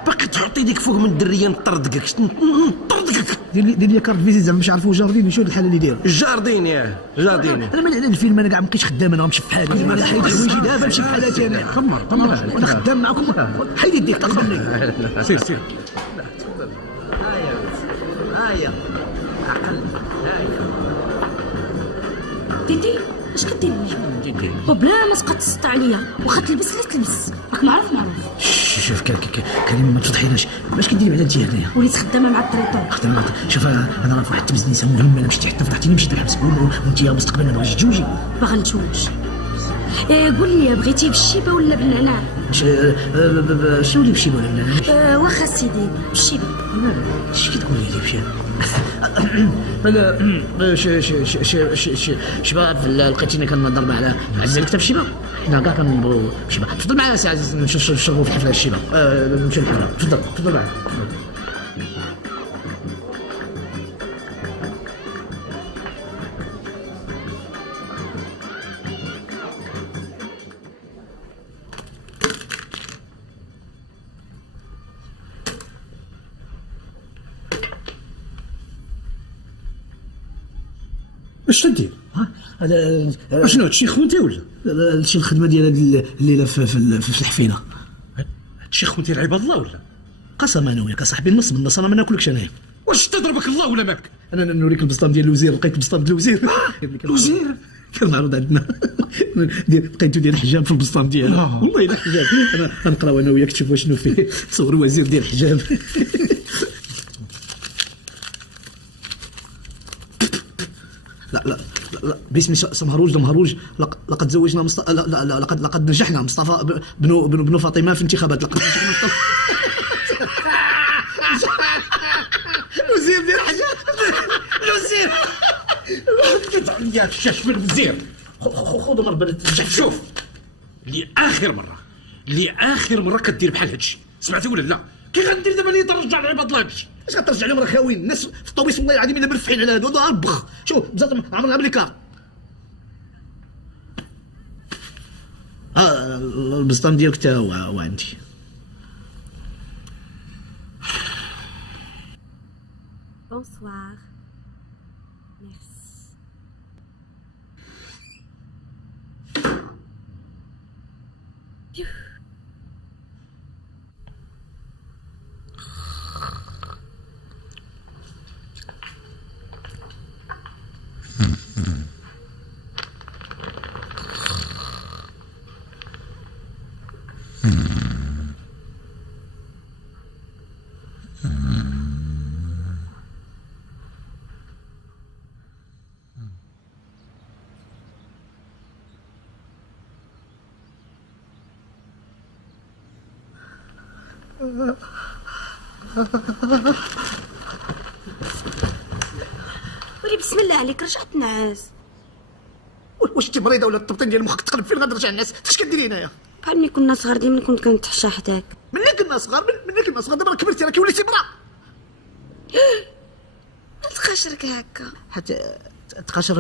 باقي تحطي ديك فوق من الدريه نطردك نطردك. دير لي كارت فيزيت زعما باش يعرفوا جاردين شنو الحاله اللي داير. الجاردين انا مالي على الفيلم انا كاع ما بقيتش خدام انا غنمشي في حالي. انا حيد حوايجي دابا نمشي في حالاتي انا. تمر انا خدام معاكم. حيد يديك تقبلني. سير هايا عقل ديدي اش كدير لي؟ وبلا ما تبقى تسط عليا واخا تلبس اللي تلبس راك معروف. شوف كريم ما تفضحيناش. باش كديري بعدا انت هنايا؟ وليت خدامه مع الطريطور. خدامه. شوف انا راه في واحد التبزنيسه مهمه. انا مشيت حتى فضحتيني مشيت للحبس وانت مستقبلا باغي تتزوجي. باغا نتزوج. قول لي بغيتي بالشيبه ولا بالنعناع؟ شنو اللي بالشيبه ولا بالنعناع؟ واخا سيدي بالشيبه. اش كتقول لي بالشيبه؟ انا شباب لقيتيني كنهضر مع عزيز عليك في الشيبه. حنا كاع كنبغيو الشيبه. تفضل معايا سي عزيز نشربوا في حفله الشيبه. نمشيو للحفله. تفضل معايا. اش تدير؟ هذا شنو هادشي خوتي ولا؟ هادشي الخدمه ديال هاد الليله في الحفينه. هادشي خوتي العباد الله ولا؟ قسما انا وياك صاحبي النص من النص انا ما ناكلكش انايا. واش تضربك الله ولا مالك؟ انا نوريك البسطام ديال الوزير. لقيت البسطام ديال الوزير. الوزير كان معروض عندنا. لقيتو ديال الحجاب في البسطام ديالو. والله الا حجاب. انا غنقراو انا وياك تشوفوا شنو فيه. تصور وزير ديال الحجاب. لا باسم سمهروج لمهروج. لقد زوجنا لقد نجحنا مصطفى بن فاطمه في انتخابات. لقد نجحنا مصطفى. وزير ديال الحجاب. الوزير يا الشاش من الوزير. خذ مربله. شوف اللي اخر مره كدير بحال هادشي سمعتي ولا لا؟ كي غندير دابا اللي ترجع لعباد الله هادشي؟ اش غترجع لهم؟ راه خاويين الناس في الطوبيس والله العظيم الا مرفحين على هادو. هذا بخ. شوف بزاف عمرنا بليكار. البسطام ديالك تا هو عندي. Bonsoir. Merci. ولي بسم الله عليك رجعت نعاس. واش انت مريضه ولا الطبطين ديال مخك تقلب فين غنرجع الناس؟ اش كديري هنايا؟ بحال ملي كنا صغار ديما كنت كنتحشى حداك. ملي كنا صغار دابا كبرتي راكي وليتي مرا. تقاشرك هكا حتى تقاشر.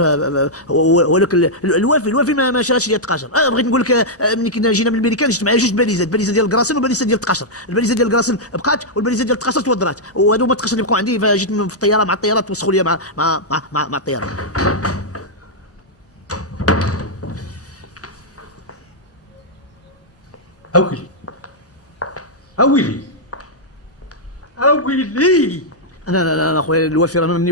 ولكن الوافي ما شراش ديال التقاشر. بغيت نقول لك ملي كنا جينا من الميريكان جبت معايا جوج باليزات. باليزه ديال الكراسن وباليزه ديال التقاشر. الباليزه ديال الكراسن بقات والباليزه ديال التقاشر تودرات. وهادو هما التقاشر اللي بقاو عندي. فجيت في الطياره مع الطياره توسخوا لي مع الطياره. اويلي انا اخويا الوفي رانا مني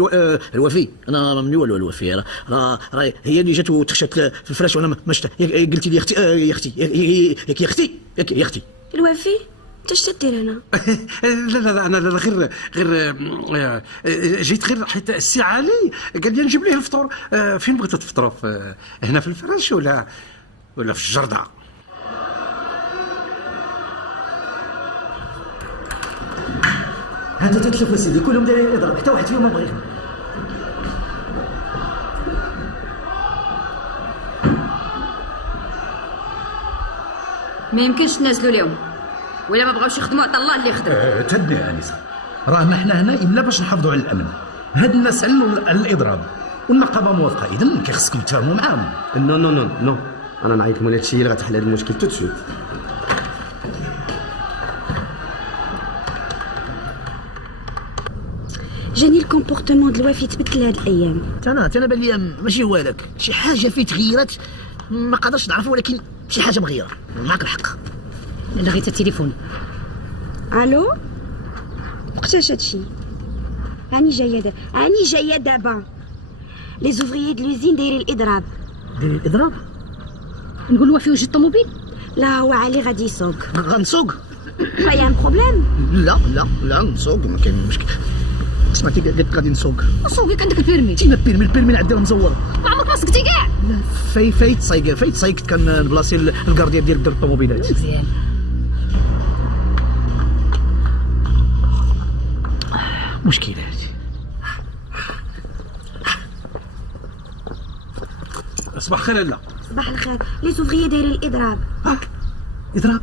الوفي انا مني والو الوفي راه هي اللي جات وتخشت في الفراش وانا ما شفت قلتي لي اختي يا اختي يا اختي يا اختي الوفي انت اش تدير هنا؟ لا انا غير جيت غير حيت السي علي قال لي نجيب ليه الفطور. فين بغيتوا تفطروا؟ هنا في الفراش ولا في الجردة؟ هذا تتشوف سيدي كلهم دايرين الاضراب حتى واحد فيهم ما بغيهم. ما يمكنش تنازلوا لهم، ولا ما بغاوش يخدموا عطا الله اللي يخدم. تهدي يا انسه، رانا حنا هنا الا باش نحافظوا على الامن. هاد الناس علوا على الاضراب والنقابه موافقه، اذا كيخصكم تفاهموا معاهم. نو نو نو نو، انا نعيط لهم هادشي اللي غتحل هذا المشكل تو سويت. جاني الكومبورتمون د الوفي تبدل هاد الايام. انا بان لي ماشي هو هذاك، شي حاجه فيه تغيرات ما قدرش نعرف، ولكن شي حاجه مغيره. معك الحق. انا غير التليفون. الو وقتاش هادشي؟ راني جايه دابا. لي زوفريي د لوزين دايرين الاضراب. دايرين الاضراب؟ نقول وفي وجه الطوموبيل؟ لا هو علي غادي يسوق. غنسوق؟ فيا ان بروبليم؟ لا نسوق ما كاين مشكل. سمعتي قالت غادي نسوق. نسوق عندك البيرمي؟ تينا البيرمي عندي راه مزور. ما عمرك ما سقتي كاع؟ لا فايت سايقت كان بلاصي الكارديان ديال الطوموبيلات. مزيان. مشكلات. صباح الخير. لا صباح الخير، لي زوفريي دايرين الاضراب. اضراب؟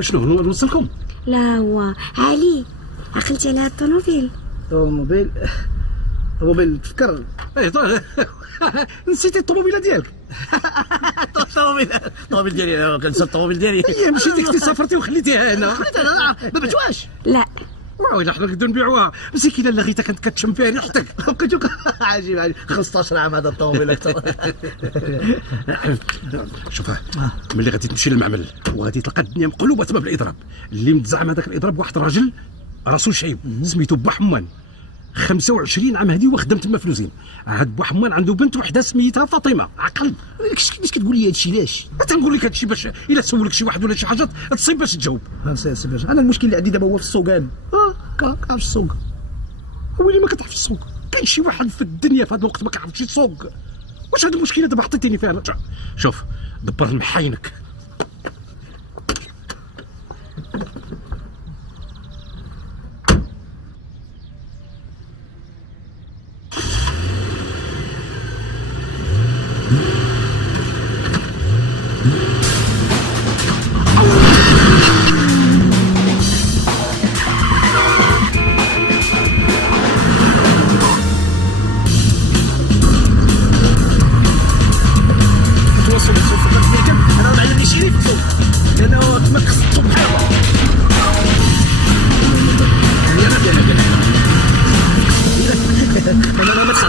شنو نوصلكم؟ لا هو علي عقلتي على الطوموبيل؟ طوموبيل تفكر. نسيتي الطوموبيله ديالك. الطوموبيل ديالي كنسى الطوموبيل ديالي. هي مشيتي كنتي سافرتي وخليتيها هنا. انا ما بعتوهاش. لا ويلا حنا نقدروا نبيعوها، مسكينه لغيتها كانت كتشم فيها ريحتك. عجيب 15 عام هذا الطوموبيل. شوف ملي غادي تمشي للمعمل وغادي تلقى الدنيا مقلوبه تما بالاضراب. اللي متزعم هذاك الاضراب واحد راجل راسو شعيب سميتو بوحمان، 25 عام هذه وخدم تما في لوزين. هاد بوحمان عنده بنت وحده سميتها فاطمه. عقل كيفاش كتقول لي هادشي؟ لاش تنقول لك هادشي؟ باش الا سولك شي واحد ولا شي حاجه تصيب باش تجاوب. انا المشكل اللي عندي دابا هو في السوقان. كنعرفش السوق. هو اللي ما كتعرفش السوق؟ كاين شي واحد في الدنيا في هذا الوقت ما كيعرفش السوق؟ واش هاد المشكله دابا حطيتيني فيها انا؟ شوف دبر المحاينك.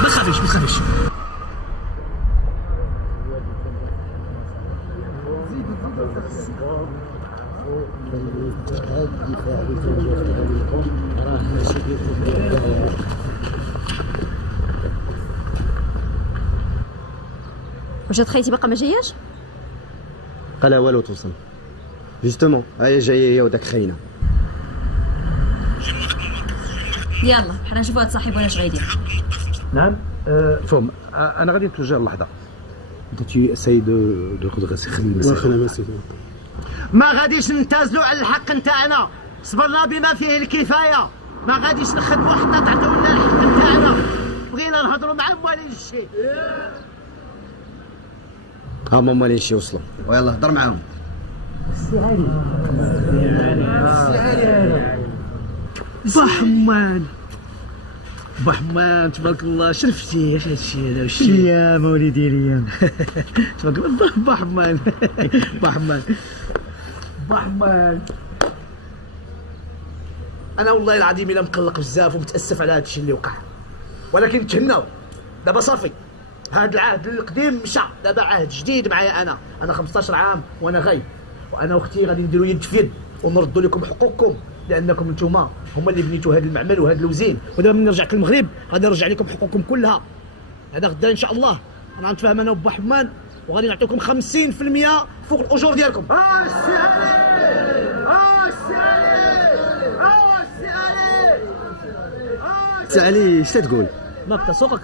ما تخافيش. وجات خيتي باقا ما جاياش؟ قالها والو توصل جوستومون. هيا جايه هي وداك خاينه. يلا حنا نشوفوا هاد صاحب وانا اش غايدير. نعم فهم. انا غادي نتوجه للحظه. انت اساي دو redresser المسائل. ما غاديش ننتازلوا على الحق نتاعنا، صبرنا بما فيه الكفايه. ما غاديش نخدموا حتى تعطيو لنا الحق نتاعنا. بغينا نهضروا مع موالين الشيء. ها موالين الشيء وصلوا، ويلا هضر معاهم. السي علي بوحمان تبارك الله. شرفتي اش هادشي هذا؟ وش يا مولدي ريان؟ تبارك الله. بوحمان انا والله العظيم الا مقلق بزاف ومتاسف على هادشي اللي وقع، ولكن تهناو دابا صافي. هاد العهد القديم مشى، دابا عهد جديد معايا. انا 15 عام وانا غايب، وانا واختي غادي نديرو يد في يد ونردوا لكم حقوقكم لانكم نتوما هما اللي بنيتوا هذا المعمل وهذا الوزين، ودابا من رجعت للمغرب غادي نرجع لكم حقوقكم كلها. هذا غدا ان شاء الله انا غنتفاهم انا وبا حمان وغادي نعطيكم 50% فوق الاجور ديالكم. السي علي اش تقول؟ ماك تسوقك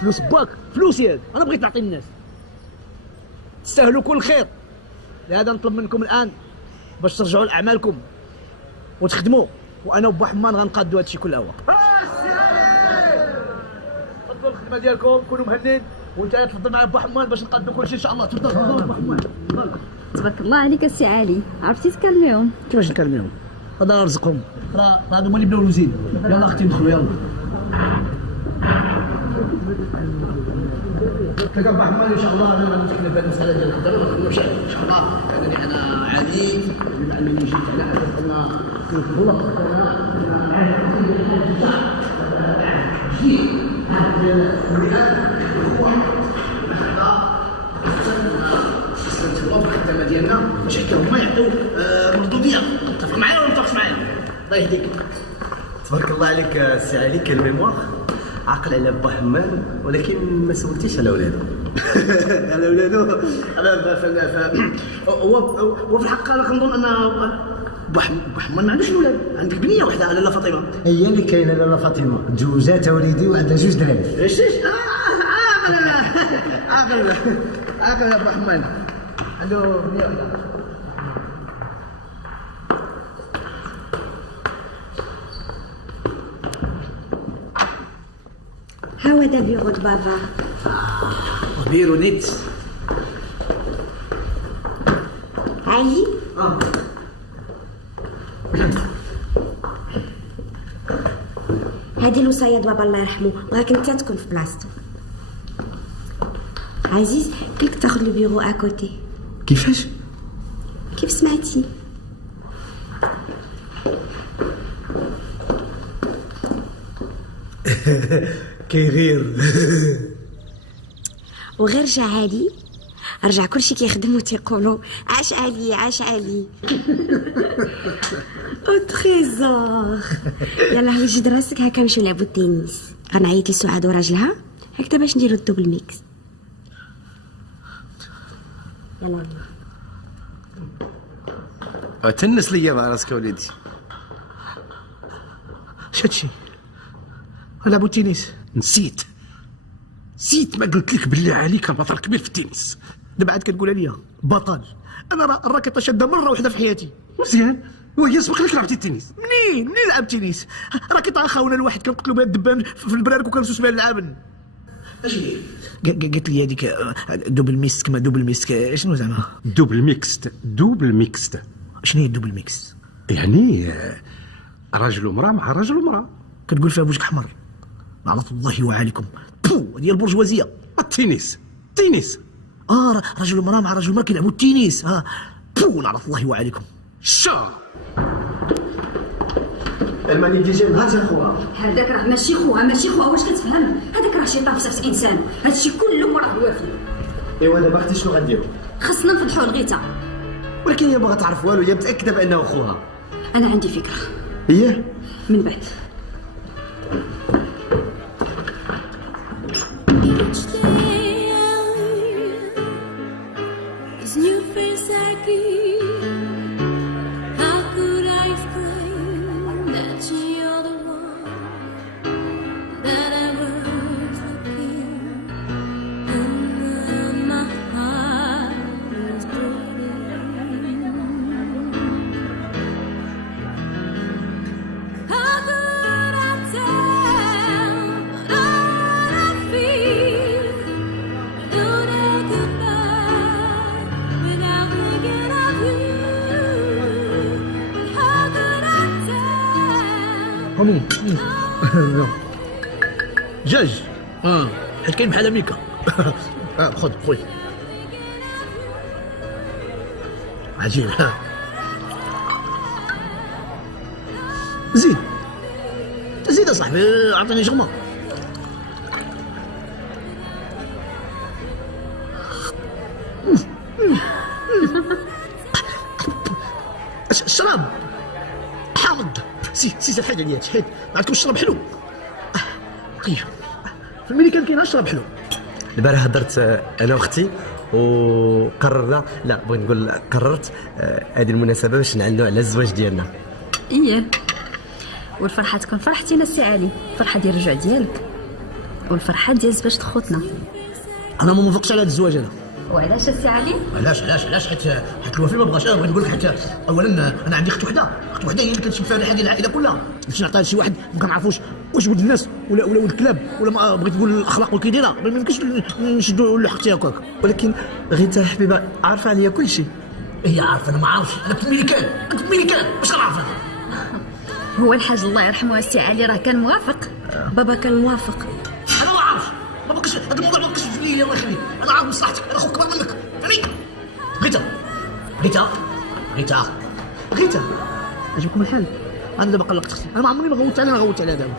فلوس باك فلوسي هاد انا بغيت نعطي الناس تستاهلوا كل خير. لهذا نطلب منكم الان باش ترجعوا لاعمالكم وتخدموا، وانا وبا حمان غنقادوا هادشي كله. هو تفضلوا الخدمه ديالكم، كونوا مهنين، وانت تفضل معايا با حمان باش نقادوا كلشي ان شاء الله. تفضل با حمان. تبارك الله عليك السي علي، عرفتي تكلميهم. كيفاش نكلميهم؟ هذا رزقهم، راه هادو هما اللي بناو الوزين. يلا اختي ندخلوا يلا. تلقى با حمان ان شاء الله. انا غنمسكنا في هذه المساله ديال الخضر ونخدموا شي ان شاء الله. يعني انا عادي من جيت على حسب قلنا في الغلط الخدمه ديالنا باش حتى هما يعطيو مردوديه. تفق معايا ولا متفقش معايا؟ الله يهديك. تبارك الله عليك السي علي، كان ميموار عاقل على با حمان، ولكن ما سولتيش على ولادو. على ولادو هو في الحق انا كنظن ان با حمان ما عندوش ولاد، عندك بنيه وحده لاله فاطمه. هي اللي كاينه لاله فاطمه، تزوجات وليدي وعندها 2 دراري. ايش عاقل يا با حمان، عنده بنيه وحده. هاو هذا بيرو د بابا. بيرو نيت. علي هادي الوصايه د بابا الله يرحمه، وراك انت تكون في بلاصتو. عزيز قلت تاخذ لي بيرو اكوتي. كيفاش؟ كيف سمعتي؟ كيغير. وغير رجع علي، رجع كلشي كيخدم وتيقولوا عاش علي عاش علي. او تريزور. يلا هو جي دراسك هكا نمشيو نلعبوا التنس. غنعيط لسعاد وراجلها هكذا باش نديروا الدوبل ميكس. يلا تنس ليا مع راسك وليدي. شاتشي نلعبوا التنس. نسيت ما قلت لك بالله عليك بطل كبير في التنس. دابا عاد كتقولها ليا بطل؟ انا الراكيطه شاده مره واحده في حياتي. مزيان، وهي سبق لك لعبتي التنس؟ منين لعبت تنس؟ راكيطه اخاونا الواحد كنقتلوا بها الدبان في البرارك وكنسوس بها اللعابن. اجي قالت لي هذيك دوبل ميكس. ما دوبل ميكس شنو زعما؟ دوبل ميكست شنو هي الدوبل ميكس؟ يعني رجل ومراه مع رجل ومراه. كتقول فيها بوجهك احمر. لعنة الله وعليكم. بو هذه البرجوازيه. التنس رجل ومراه مع رجل ومراه كيلعبوا التنس. بو لعنة الله وعليكم. شا الماني ديجا نهار خوها. هذاك راه ماشي خوها واش كتفهم؟ هذاك راه شي طافسه انسان، هادشي كله وراه الوافي. ايوا دابا اختي شنو غنديرو؟ خصنا نفضحوا الغيتا. ولكن هي باغا تعرف والو، هي متاكده بانه خوها. انا عندي فكره. ايه من بعد. دجاج حيت كاين بحال ميكا. خذ خويا عجيب. زيد اصاحبي، عطيني شغمه. الشراب حامض. سي الحاجه ديالك حيد ما عندكمش الشراب حلو. طيب في الميريكان كاين الشراب حلو. البارح هضرت انا واختي وقررنا، لا بغيت نقول قررت هذه المناسبه باش نعلنوا على الزواج ديالنا. ايه، والفرحه تكون فرحتينا السي علي، الفرحه ديال الرجوع ديالك والفرحه ديال زواج خوتنا. انا ما موافقش على هذا الزواج انا. وعلاش السي علي؟ علاش حيت الوفي ما بغاش. انا بغيت نقول لك حيت اولا انا عندي اخت وحده هي اللي كتشوف فيها ديال العائله كلها. باش نعطيها لشي واحد ما كنعرفوش واش ولد الناس ولا ولد الكلاب ولا ما بغيت نقول الاخلاق وكي دايره. ما يمكنش نشدوا لحقتي هكاك. ولكن غيتا حبيبه عارفه عليا كل شيء. هي عارفه انا ما عارفش. انا كنت ميريكان باش غنعرف انا. هو الحاج الله يرحمه السي علي راه كان موافق. بابا كان موافق. انا ما عارفش، ما بقاش هذا الموضوع ما بقاش في لي. الله يخليك انا عارف مصلحتك، انا اخوك كبر منك فهمتي. غيتا عجبكم الحال؟ انا دابا قلقت اختي. انا ما عمري ما غوت على دابا.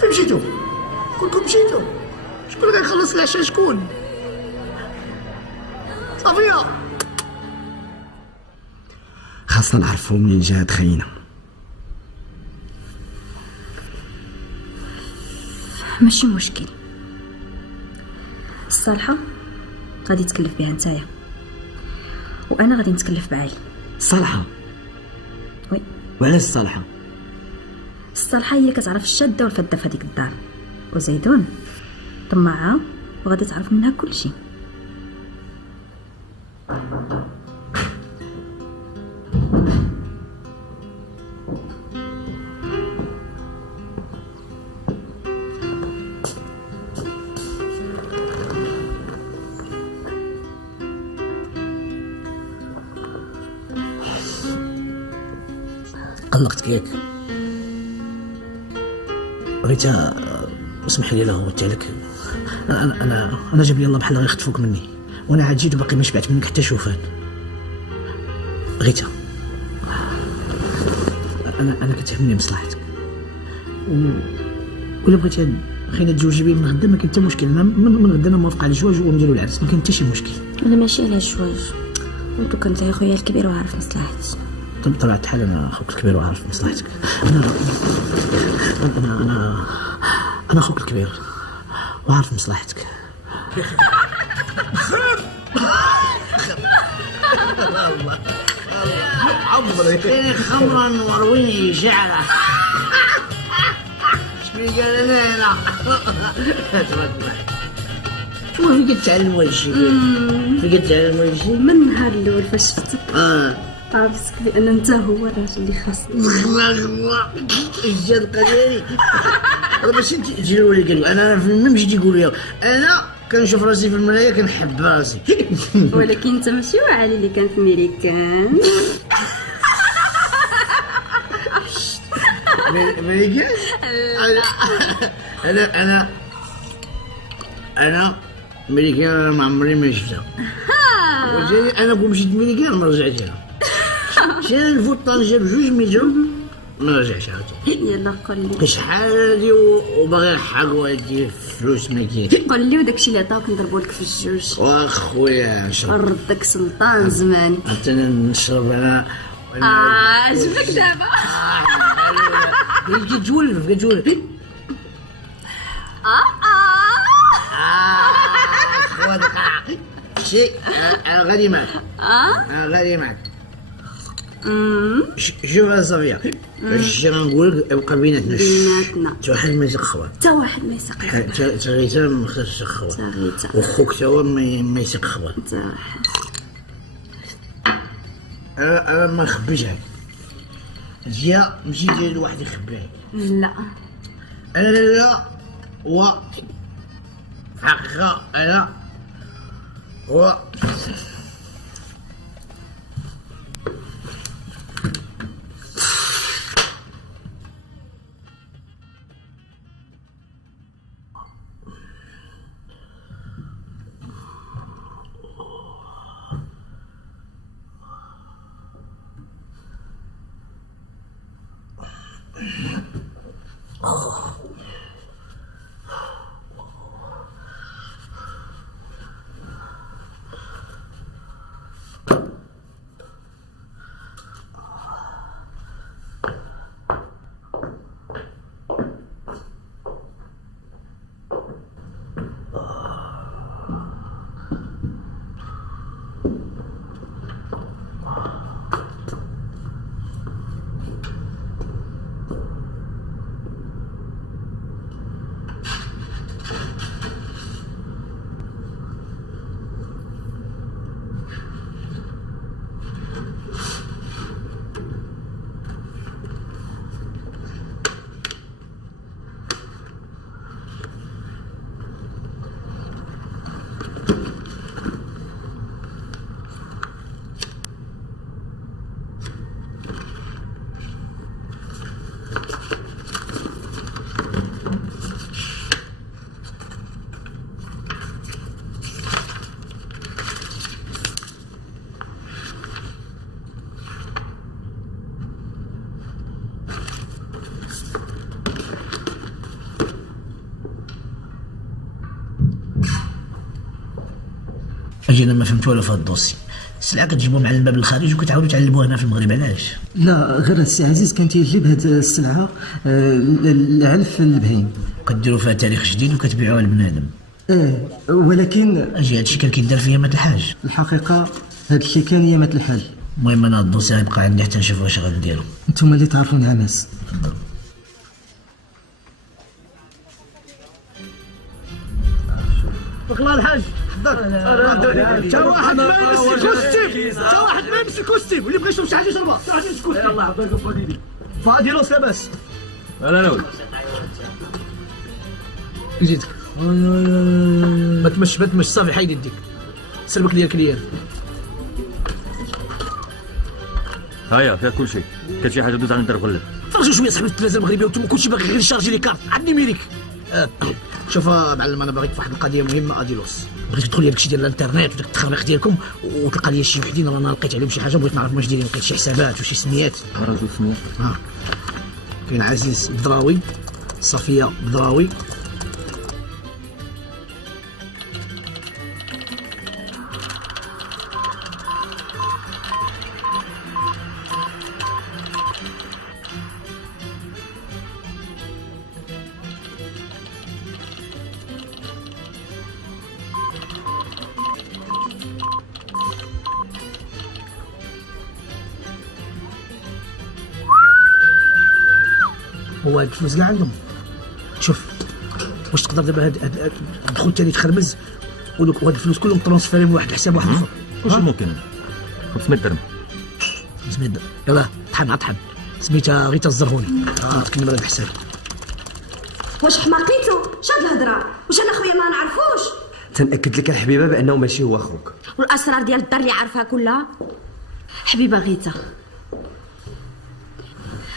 فين مشيتو؟ كلكم مشيتو. شكون اللي غيخلص العشاء؟ شكون؟ صافيه خاصنا نعرفو منين جا هاد خينا. ماشي مشكل، الصالحه غادي تكلف بها نتايا وانا غادي نتكلف بعلي. الصالحه؟ وي. وعلاش الصالحه؟ الصالحه هي كتعرف الشاده والفده في هذيك الدار، وزيدون طماعه وغادي تعرف منها كل شيء. قلقتك ياك؟ بغيت اسمح لي لا غوت عليك. انا جاب لي الله بحال غيخطفوك مني، وانا عاد جيت وباقي ما شبعت منك حتى شوفان. غيتا انا كتهمني مصلحتك، ولا بغيتي خلينا تزوجي بي من غدا ما كاين حتى مشكل. من غدا انا موافق على الزواج ونديروا العرس، ما كاين حتى شي مشكل. انا ماشي على الزواج، وانتو كنت يا خويا الكبير وعارف مصلحتي. طب بطبيعة الحال انا اخوك الكبير وعارف مصلحتك. انا اخوك الكبير وعارف مصلحتك. الله عمري كاين خمرا ورويني شعره. شنو قال انا شوف فيك تعلم هذا الشيء. فيك تعلم هذا الشيء من النهار الاول فاش شفتك عرفتك بان انت هو الراجل اللي خاصني. الجد قديري راه ماشي تجيو لي قال انا في الممشي تيقول لي انا كنشوف راسي في المرايه كنحب راسي. ولكن انت ماشي وعلي اللي كان في ميريكان. ميريكان؟ انا ميريكان ما عمري ما شفتها. انا كون مشيت ميريكان ما رجعتش لها. شان نفوت طنجة بجوج مليون ما رجعش عاوتاني. يلا قول لي شحال هادي وباغي نحقوا هادي الفلوس ما كاين. قول لي وداكشي اللي عطاوك نضربوا لك في الجوج. واخويا نشرب ردك سلطان زمان. حتى انا نشرب انا. عجبك دابا؟ كتولف خواتك شي غادي معك. غادي معك. شوف صافيه اش غنقول لك ابقى بيناتنا حتى واحد ما يسق خوات. حتى واحد ما يسق خوات. حتى غيتا ما خصهاش يسق خوات. وخوك تا هو ما يسق خوات. انا ما نخبيش عليك. جا ماشي ديال واحد يخبيها. لا انا هو حقيقه انا هو حاجه انا ما فهمت والو في هذا الدوسي. السلعه كتجيبوها مع الباب الخارج وكتعاودوا تعلبوها هنا في المغرب، علاش؟ لا غير السي عزيز كان تيجيب هاد السلعه العلف البهيم، كديروا فيها تاريخ جديد وكتبيعوها لبنادم. ولكن اجي هادشي كان كيدار في يامات الحاج. الحقيقه هادشي كان يامات الحاج. المهم انا الدوسي غيبقى عندي حتى نشوف واش غنديرو. نتوما اللي تعرفوا نعماس. الله الحاج تا واحد ما يمسك كوستيم، تا واحد ما يمسك كوستيم، واللي بغى يشرب شي حاجه يشربها، تا واحد يمسك كوستيم. يلاه عطاك فاديلي فاديلوس لاباس. انا ناوي جيتك ما تمش صافي، حيد يديك سلبك ليا الكليان. هيا فيها كل شيء، كان شي حاجه دوز عند الغلب. فرجوا شويه صاحبي التلفزه المغربيه وانتم كلشي باغي غير يشارجي لي كارت عندي ميريك. شوف معلم، انا باغيك في واحد القضيه مهمه. اديلوس بغيت تدخل لي داكشي ديال الانترنت وداك التخربيق ديالكم وتلقى لي شي وحدين رانا لقيت عليهم شي حاجه، بغيت نعرف واش دايرين. لقيت شي حسابات وشي سميات. راه سميات كاين عزيز بدراوي، صفيه بدراوي، هو هاد الفلوس كاع عندهم. شوف واش تقدر دابا هاد الدخول الثاني تخرمز وهاد الفلوس كلهم ترونسفيري من واحد الحساب واحد اخر. واش ممكن 500 درهم 500 درهم. يلاه طحن سميتها غيتا الزرهوني. عطيك النمره ديال الحساب. واش حماقيتو؟ شاد الهضره، واش انا خويا ما نعرفوش؟ تنأكد لك الحبيبه بانه ماشي هو اخوك، والاسرار ديال الدار اللي عارفها كلها. حبيبه غيتا،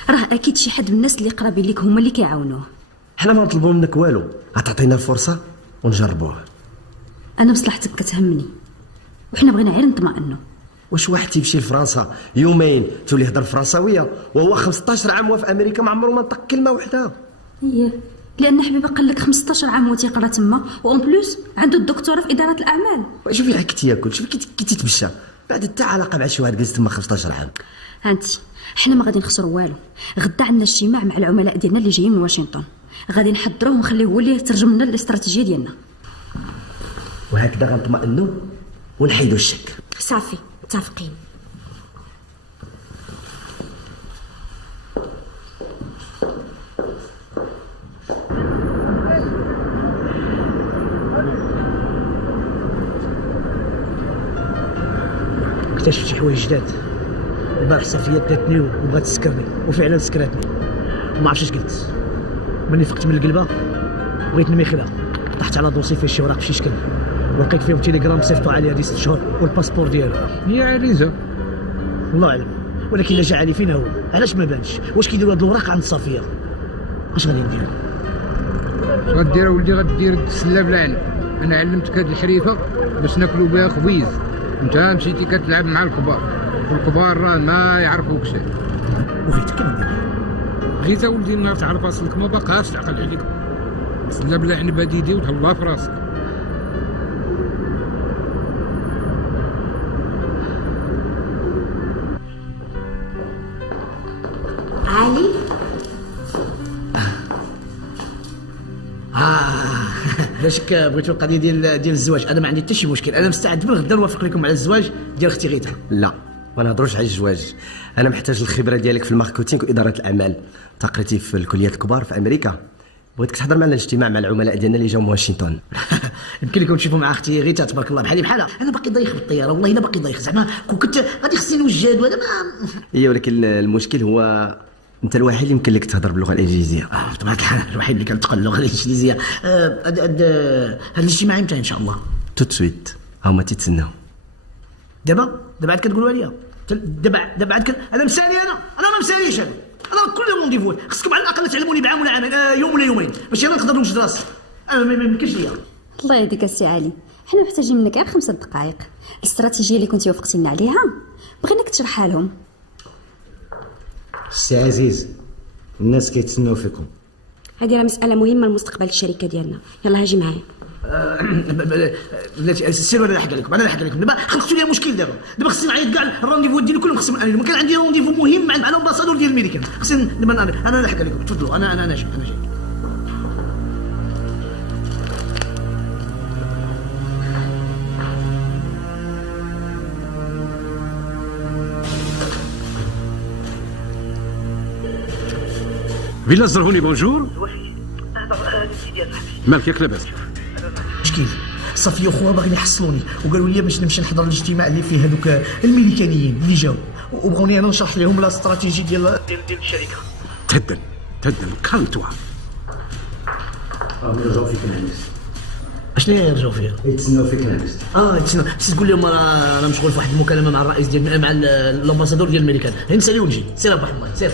راه اكيد شي حد من الناس اللي قرابين ليك هما اللي كيعاونوه. حنا ما نطلبوا منك والو، غتعطينا فرصه ونجربوه. انا مصلحتك كتهمني وحنا بغينا غير نطمئنوا. واش واحد تيمشي لفرنسا يومين تولي يهضر فرنساويه وهو 15 عام هو في امريكا ما عمره ما نطق كلمه وحده؟ لان حبيبه قال لك 15 عام هو تيقرا تما، وان بلوس عنده الدكتوراه في اداره الاعمال. شوفي حكيتي ياكل، شوفي كي تتمشى بعد حتى علاقه مع شي واحد جالس تما 15 عام. هانتي حنا ما غادي نخسروا والو. غدا عندنا اجتماع مع العملاء ديالنا اللي جايين من واشنطن، غادي نحضروه ونخليه هو اللي يترجم لنا الاستراتيجيه ديالنا، وهكذا غنطمئنوا ونحيدوا الشك. صافي متفقين. اكتشفت شي حوايج جداد. البارح صفيه داتني وبغات تسكرني، وفعلا سكراتني وما عرفتش اش قلت. ملي فقت من القلبه بغيت نمي خلا، طحت على دوسي فيه شي وراق بشي شكل، ولقيت فيهم تيليجرام صيفطوا عليه هذه 6 شهور والباسبور ديالو. هي عريزه الله اعلم، ولكن الا جا علي فين هو؟ علاش ما بانش؟ واش كيديروا هاد الوراق عند صفيه؟ اش غادي ندير؟ غدير ولدي غدير السله بالعين. انا علمتك هاد الحريفه باش ناكلوا بها خبيز، انت مشيتي كتلعب مع الكبار، والكبار راه ما يعرفوكش. وغيتك ندير غيتا ولدي النهار تعرف اصلك ما بقاش العقل عليك. سله بالعين بديدي وتهلا في راسك. علي علاش بغيتوا القضيه ديال الزواج؟ انا ما عندي حتى شي مشكل، انا مستعد من غدا نوافق لكم على الزواج ديال اختي غيتا. لا ما نهضروش على الزواج، انا محتاج الخبره ديالك في الماركتينغ واداره الاعمال. تقريتي في الكليات الكبار في امريكا، بغيتك تحضر معنا الاجتماع مع العملاء ديالنا اللي جاو من واشنطن. يمكن لكم تشوفوا مع اختي غيتا تبارك الله بحالها. انا باقي ضايخ بالطياره، والله الا باقي ضايخ. زعما كون كنت غادي خصني نوجد وهذا ما ايوا، ولكن المشكل هو انت الوحيد اللي يمكن لك تهضر باللغه الانجليزيه. بطبيعه الحال الوحيد اللي كنتقن اللغه الانجليزيه. هذا الاجتماع امتى ان شاء الله؟ توت سويت، هما تيتسناو. دابا عاد كتقولوا عليا دابا عاد انا مسالي. انا ما مساليش. انا كل رونديفو خصكم على الاقل تعلموني بعام ولا عامين، يوم ولا يومين باش انا نقدر نوجد راسي. انا ما يمكنش ليا. الله يهديك السي علي، حنا محتاجين منك غير 5 دقائق. الاستراتيجيه اللي كنتي وافقتي لنا عليها بغيناك تشرحها لهم. السي عزيز، الناس كيتسناو فيكم. هذه راه مساله مهمه لمستقبل الشركه ديالنا. يلا هاجي معايا. بلاتي سيروا انا نحكي لكم دابا خلقتوا لي مشكل دابا خصني نعيط كاع الرانديفو ديالي كلهم خصهم انيلهم. كان عندي رانديفو مهم مع الامباسادور ديال الميريكان. خصني دابا انا نحكي لكم. تفضلوا انا جاي. فيلا زرهوني بونجور. مالك ياك لاباس؟ مشكل صافي وخوها باغيين يحصلوني وقالوا لي باش نمشي نحضر الاجتماع اللي فيه هذوك الميريكانيين اللي جاو وبغوني انا نشرح لهم لا استراتيجي ديال الشركه. تهدن كالم توا. يرجعوا فيك الناس. اشنو يرجعوا فيها؟ يتسناو فيك الناس. يتسناو تقول لهم انا مشغول في واحد المكالمه مع الرئيس ديال مع الامباسادور ديال الميريكان. نسالي ونجي. سير ابو حماد سير.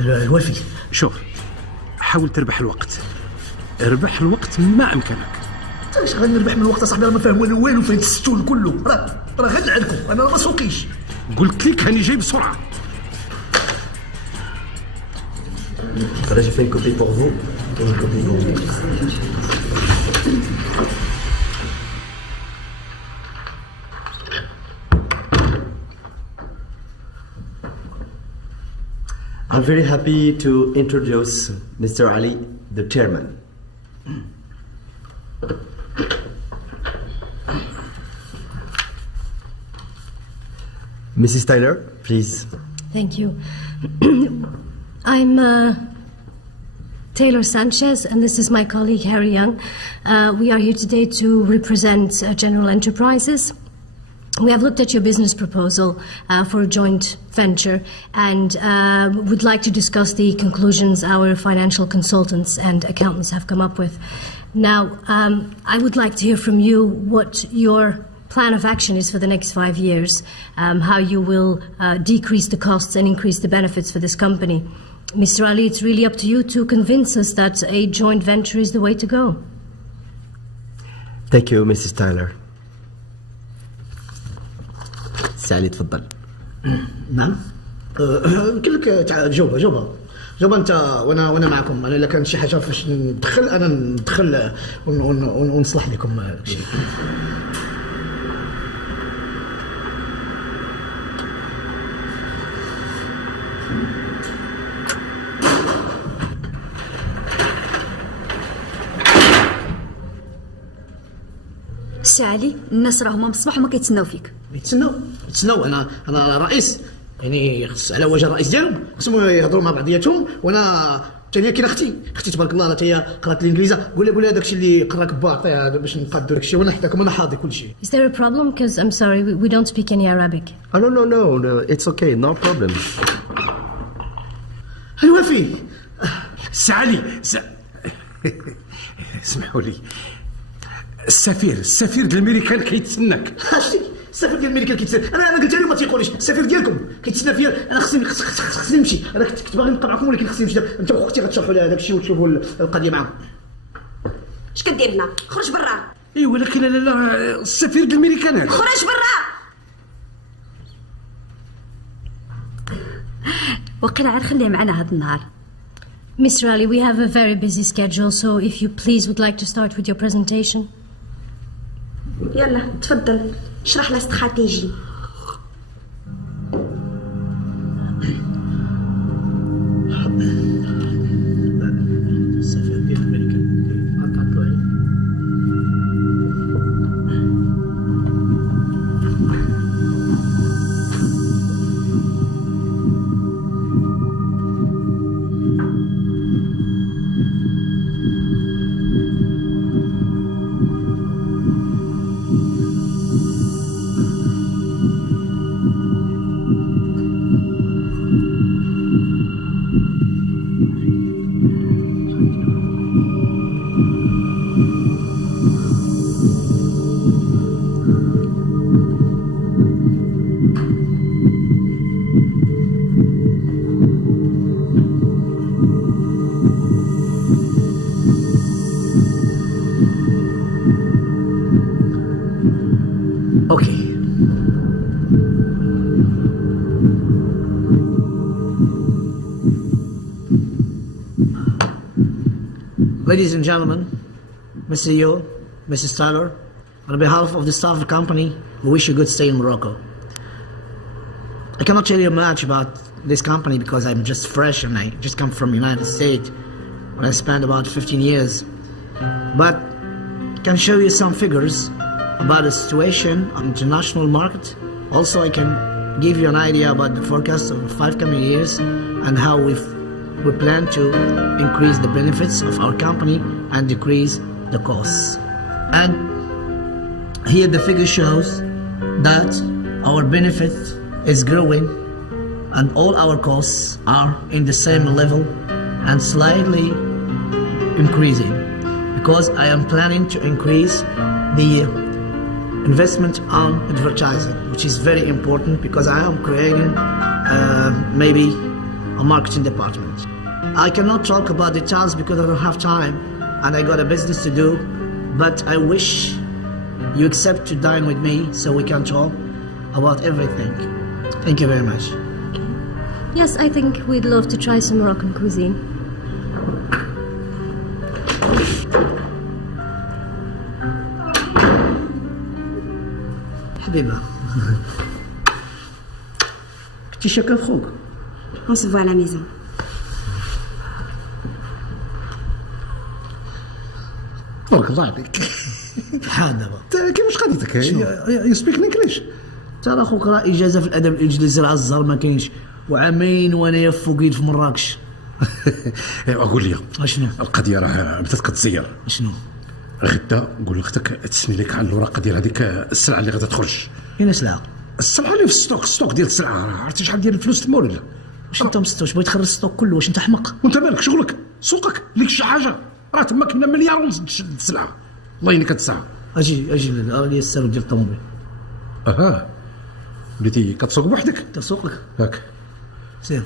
الوالفي شوف حاول تربح الوقت ما امكنك. اش غادي نربح من الوقت اصاحبي؟ راه ما فاهم والو في هاد الستول كله. راه غير نعلكم انا ما سوقيش. قلت لك هاني جاي بسرعه. j'ai fait une copie pour vous et une copie pour vous. I'm very happy to introduce Mr. Ali, the chairman. Mrs. Tyler, please. Thank you. I'm Taylor Sanchez, and this is my colleague Harry Young. We are here today to represent General Enterprises. We have looked at your business proposal for a joint venture and would like to discuss the conclusions our financial consultants and accountants have come up with. Now, I would like to hear from you what your plan of action is for the next 5 years, how you will decrease the costs and increase the benefits for this company. Mr. Ali, it's really up to you to convince us that a joint venture is the way to go. Thank you, Mrs. Tyler. سالي تفضل. نعم يمكن لك جاوبها انت وانا معكم. انا الا كان شي حاجه فاش ندخل انا ندخل ونصلح لكم داكشي. سي علي الناس راهم من الصباح وما كيتسناو فيك. يتسناو انا رئيس يعني خص على وجه الرئيس ديالهم خصهم يهضروا مع بعضياتهم. وانا ثاني كاين اختي تبارك الله راه هي قرات الانجليزه. قول لها داكشي اللي قراك با عطيها باش نقادوا داكشي وانا حداكم انا حاضر كلشي. Is there a problem? Because I'm sorry, we don't speak any Arabic. Oh no, it's okay, no problem. الوفي سعلي اسمحوا لي السفير ديال الميريكان كيتسناك. السفير ديال الميريكان كيتسنى. انا قلت لهم ما تيقوليش السفير ديالكم كيتسنى فيا. انا خصني نمشي. انا كنت باغي نبقى معكم ولكن خصني نمشي. انت واختي غتشرحوا لها داكشي وتشوفوا القضيه معاهم. اش كدير هنا؟ خرج برا. اي ولكن لا السفير ديال الميريكان هذا. خرج برا. وقيلا عاد خليه معنا هذا النهار. Mr. Ali, we have a very busy schedule, so if you please would like to start with your presentation. يلا تفضل اشرح لها استراتيجي. السفير ديال الميريكان Ladies and gentlemen, Mr. Yo, Mrs. Tyler, on behalf of the staff of the company, we wish you a good stay in Morocco. I cannot tell you much about this company because I'm just fresh and I just come from the United States where I spent about 15 years. But I can show you some figures about the situation on the international market. Also, I can give you an idea about the forecast of the 5 coming years and how we plan to increase the benefits of our company and decrease the costs. And here the figure shows that our benefit is growing and all our costs are in the same level and slightly increasing because I am planning to increase the investment on advertising, which is very important because I am creating maybe a marketing department. I cannot talk about details because I don't have time and I got a business to do, but I wish you accept to dine with me so we can talk about everything. Thank you very much. Yes, I think we'd love to try some Moroccan cuisine. حبيبة كنتي شاكة في خوك؟ On se voit à la maison. تبارك الله عليك. شحال دابا؟ كيفاش قضيتك؟ يسبيك انجليش؟ ترى خوك راه اجازه في الادب الانجليزي راه الزهر ما كاينش وعامين وانا فوقيت في مراكش. اقول لي اشنو؟ القضيه راه بدات كتزير. شنو؟ غدا قول لاختك تسني لك على الوراقه ديال هذيك السلعه اللي غادا تخرج. اين السلعه؟ السلعه اللي في الستوك ديال السلعه، راه عرفتي شحال ديال الفلوس تما ولا؟ واش انت مسطوش بغيت تخرج الستوك كله؟ واش انت حمق؟ وانت مالك شغلك سوقك ليك شي حاجه، راه تما كنا مليار ونص السلعه. الله يعينك هاد الساعه. اجي لي السالو ديال الطوموبيل. اها وليتي كتسوق بوحدك؟ تسوق لك هاك سير.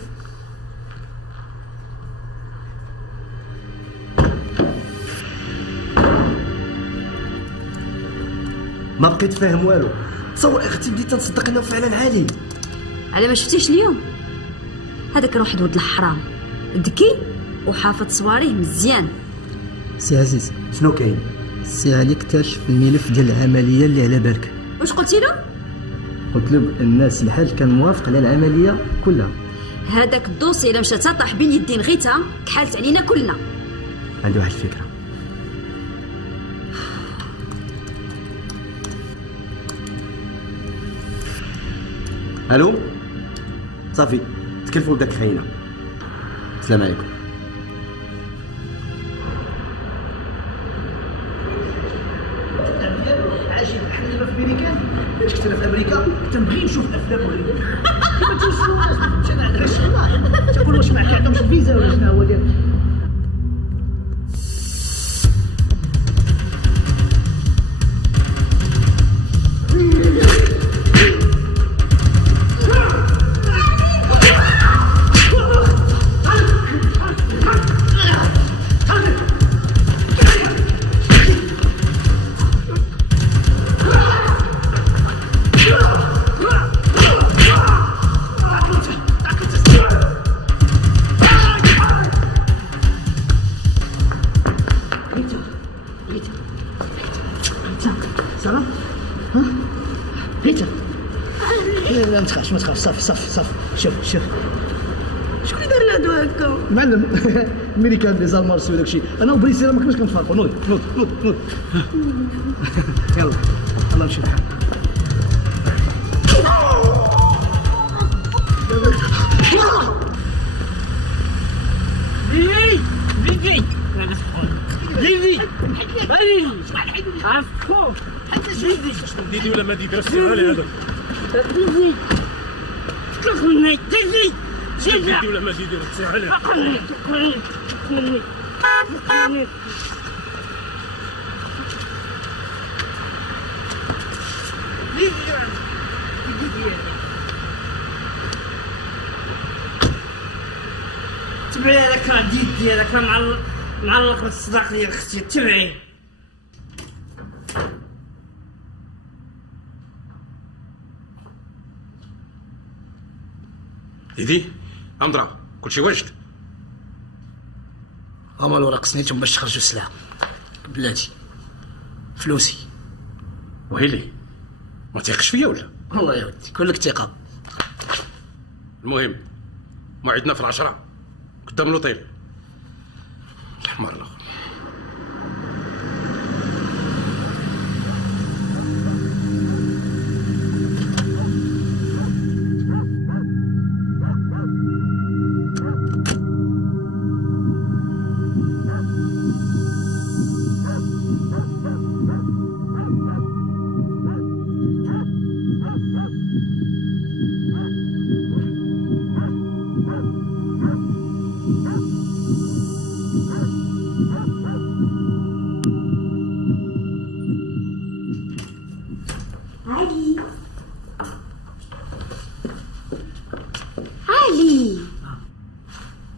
ما بقيت فاهم والو. تصور اختي بديت تصدق انه فعلا عالي. على ما شفتيش اليوم هذاك راه واحد ولد الحرام ذكي وحافظ صواريه مزيان. سي عزيز شنو كاين؟ سي علي اكتشف الملف ديال العمليه اللي على بالك. واش قلتي له؟ قلت له الناس الحاج كان موافق على العمليه كلها. هذاك الدوسي الا مشات طاح بين يدين غيتها كحالت علينا كلنا. عندي واحد الفكره. الو صافي تكلفوا بداك الخاينه. السلام عليكم. عايشين حنا في امريكان. علاش كنت انا في امريكا تنبغي نشوف افلام مغربيه. كيما توصلوا الناس مش انا عندي الشغل تقول واش معك عندهم شي فيزا ولا شنو هو ديال سلام ها هيتا لا ما تخافش صافي شوف شكون اللي دار لهادو هكا معلم امريكان دي زالمارسي وداك الشيء انا وبريسي راه ما كناش كنتفارقوا نوض يلا نمشي لحالنا عفو ديدي ولا ما ديدي راه سير هذا تطلقني ديدي ديدي ولا ما ديدي راه سير عليه تبعي هذاك راه ديدي هذاك معلق بالصداق ديال اختي تبعي ديدي امضرة كلشي واجد هما الوراق سنيتهم باش تخرجوا السلعه. بلاتي فلوسي. ويلي ما تيقش فيا ولا؟ والله يا ودي كلك ثقه. المهم موعدنا في 10 قدام لوطيل. الحمار الاخر.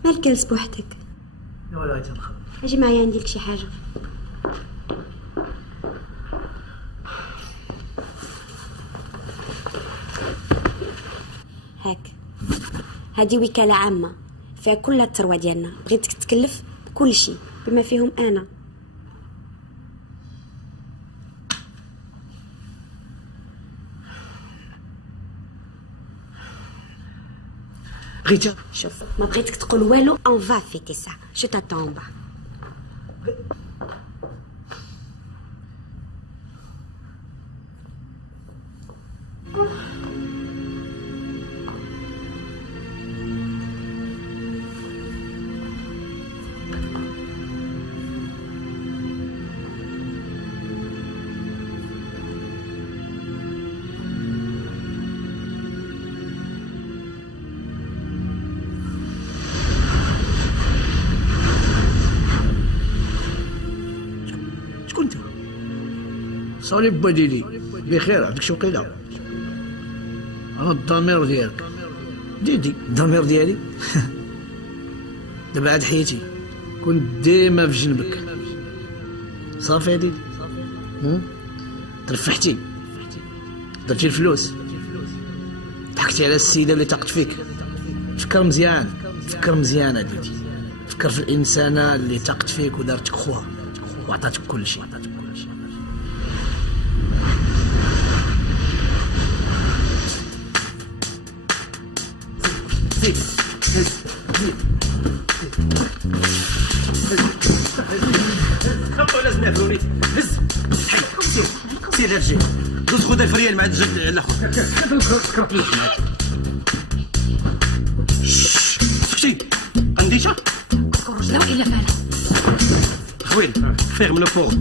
مالك جالس بوحدك؟ لا ولا تنخدم. اجي معايا ندير لك شي حاجه. هاك هذه وكاله عامه فيها كل الثروه ديالنا، بغيتك تكلف بكل شيء بما فيهم انا. غيتا شوف ما بغيتك تقول والو اون فا فيتي سا جو تاتون با. صالي بوديلي بخير عندك شي وقيله؟ انا الضمير ديالك ديدي الضمير ديالي. دابا عاد حياتي كنت ديما في جنبك صافي يا ديدي. ترفحتي درتي الفلوس ضحكتي على السيده اللي تقت فيك. فكر مزيان فكر مزيان يا ديدي، فكر في الانسانه اللي تقت فيك ودارتك خوها وعطاتك كل شيء. خبطوا لازم ياكلوني. هز سير سير هالجي دوز خذ الفريال مع الجد الاخر. سكتي قنديشه رجله الا فعلا خويل فيغ من الفوق.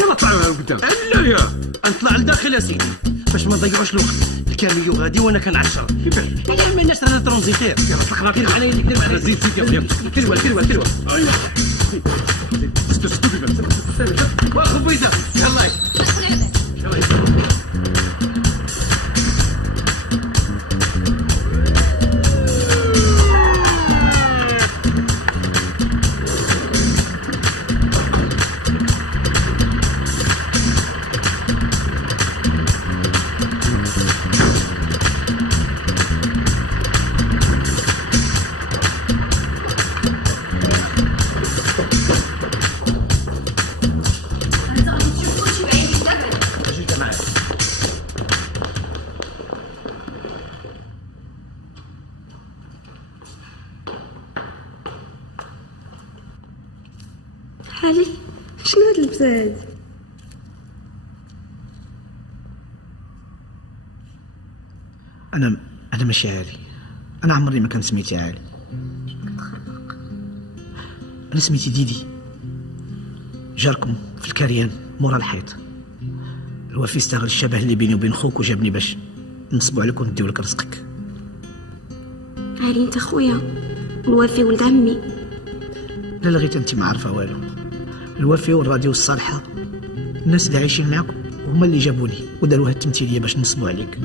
يلا طلعوا لقدام. لا يا نطلع لداخل يا سيدي باش ما نضيعوش الوقت. الكاميو غادي وانا كنعشر. كيفاش ما الناس رانا ترونزيتير. يلا طلق كيلو عليا كيلو عليا زيد سيدي كيلو كيلو كيلو. واخذ بيضه يلا حالي شنو هاد اللبسه هادي؟ انا ماشي عالي. انا عمري ما كان سميتي عالي. انا سميتي ديدي. جاركم في الكريان مورا الحيط. الوفي استغل الشبه اللي بيني وبين خوك وجابني باش نصبوا عليك ونديو لك رزقك. عالي انت خويا، الوفي ولد عمي. لا لغيت انت ما عارفه والو. الوفي والراديو الصالحه الناس اللي عايشين معاك هما اللي جابوني وداروا هاد التمثيليه باش نصبوا عليك.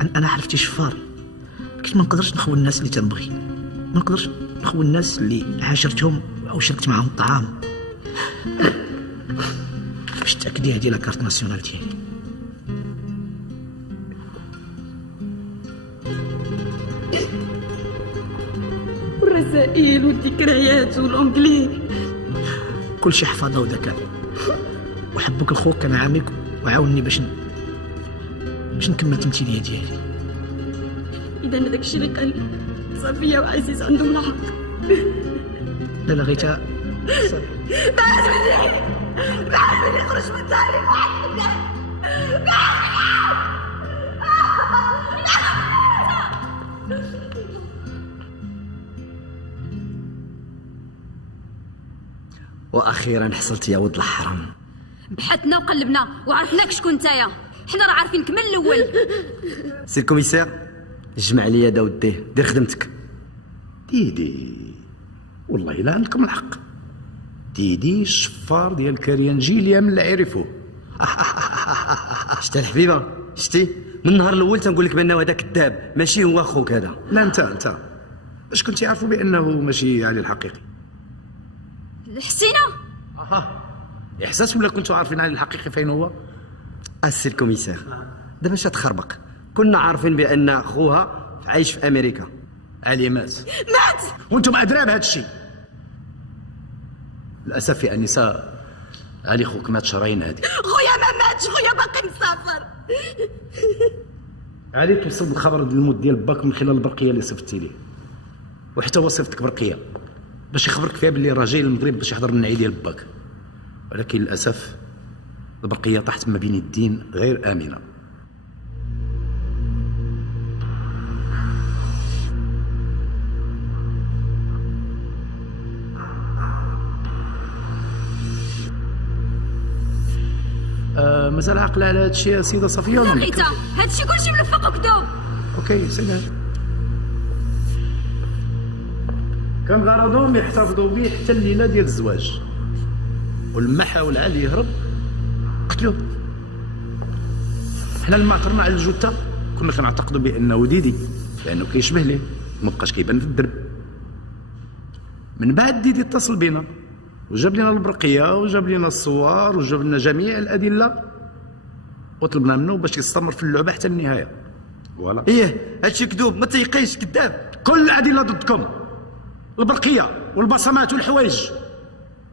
انا حرفتي شفار، كنت ما نقدرش نخوي الناس اللي تنبغي، ما نقدرش نخوي الناس اللي عاشرتهم او شربت معاهم الطعام. باش تاكدي هادي لاكارت ناسيونال ديالي. والراس الرسائل والذكريات والانجلي. كل شيء حفظه وذكاء. وحبك الخوك كان عامك وعاونني باش نكمل التمثيليه ديالي. اذا هذاك الشيء اللي قال لي صفيه وعزيز عندهم الحق. لا غيتا بعد مني خرج من داري. واخيرا حصلت يا ولد الحرام. بحثنا وقلبنا وعرفناك شكون نتايا. حنا راه عارفينك من الاول. سي الكوميسير جمع لي داود دير خدمتك. ديدي والله لا عندكم الحق. ديدي الشفار ديال كاريانجيليا من اللي عرفوه. شتي الحبيبه شتي من النهار الاول تنقول لك بانه هذا كذاب ماشي هو اخوك هذا. لا انت باش كنتي عارفوا بانه ماشي علي الحقيقي. حسينا احساس ولا كنتوا عارفين علي الحقيقي فين هو؟ السي الكوميسير دابا اش تخربق. كنا عارفين بان خوها عايش في امريكا. علي مات وانتم ادرى بهذا الشيء. للاسف يا انسه علي خوك مات شهرين هادي. خويا ما ماتش، خويا باقي مسافر. علي توصل بالخبر ديال الموت ديال باك من خلال البرقيه اللي صيفطتي ليه، وحتى هو صيفطك برقيه باش يخبرك فيها باللي راه جاي للمغرب باش يحضر النعي ديال باك. ولكن للاسف البرقيه طاحت ما بين الدين غير امنه. مازال عاقله على هذا الشيء يا سيده صفيه ولا لقيتها هذا الشيء كلشي ملفق وكذوب. اوكي سلام. كان غرضهم يحتفظوا به حتى الليله ديال الزواج، ولما حاول علي يهرب قتلوه. حنا لما عثرنا على الجثه كنا كنعتقدوا بانه ديدي لانه كيشبه ليه، ما بقاش كيبان في الدرب. من بعد ديدي اتصل بينا وجاب لنا البرقيه وجاب لنا الصور وجاب لنا جميع الادله، وطلبنا منه باش يستمر في اللعبه حتى النهايه. فوالا. هادشي كذوب، ما تيقيش كذاب. كل الادله ضدكم، البرقيه والبصمات والحوايج،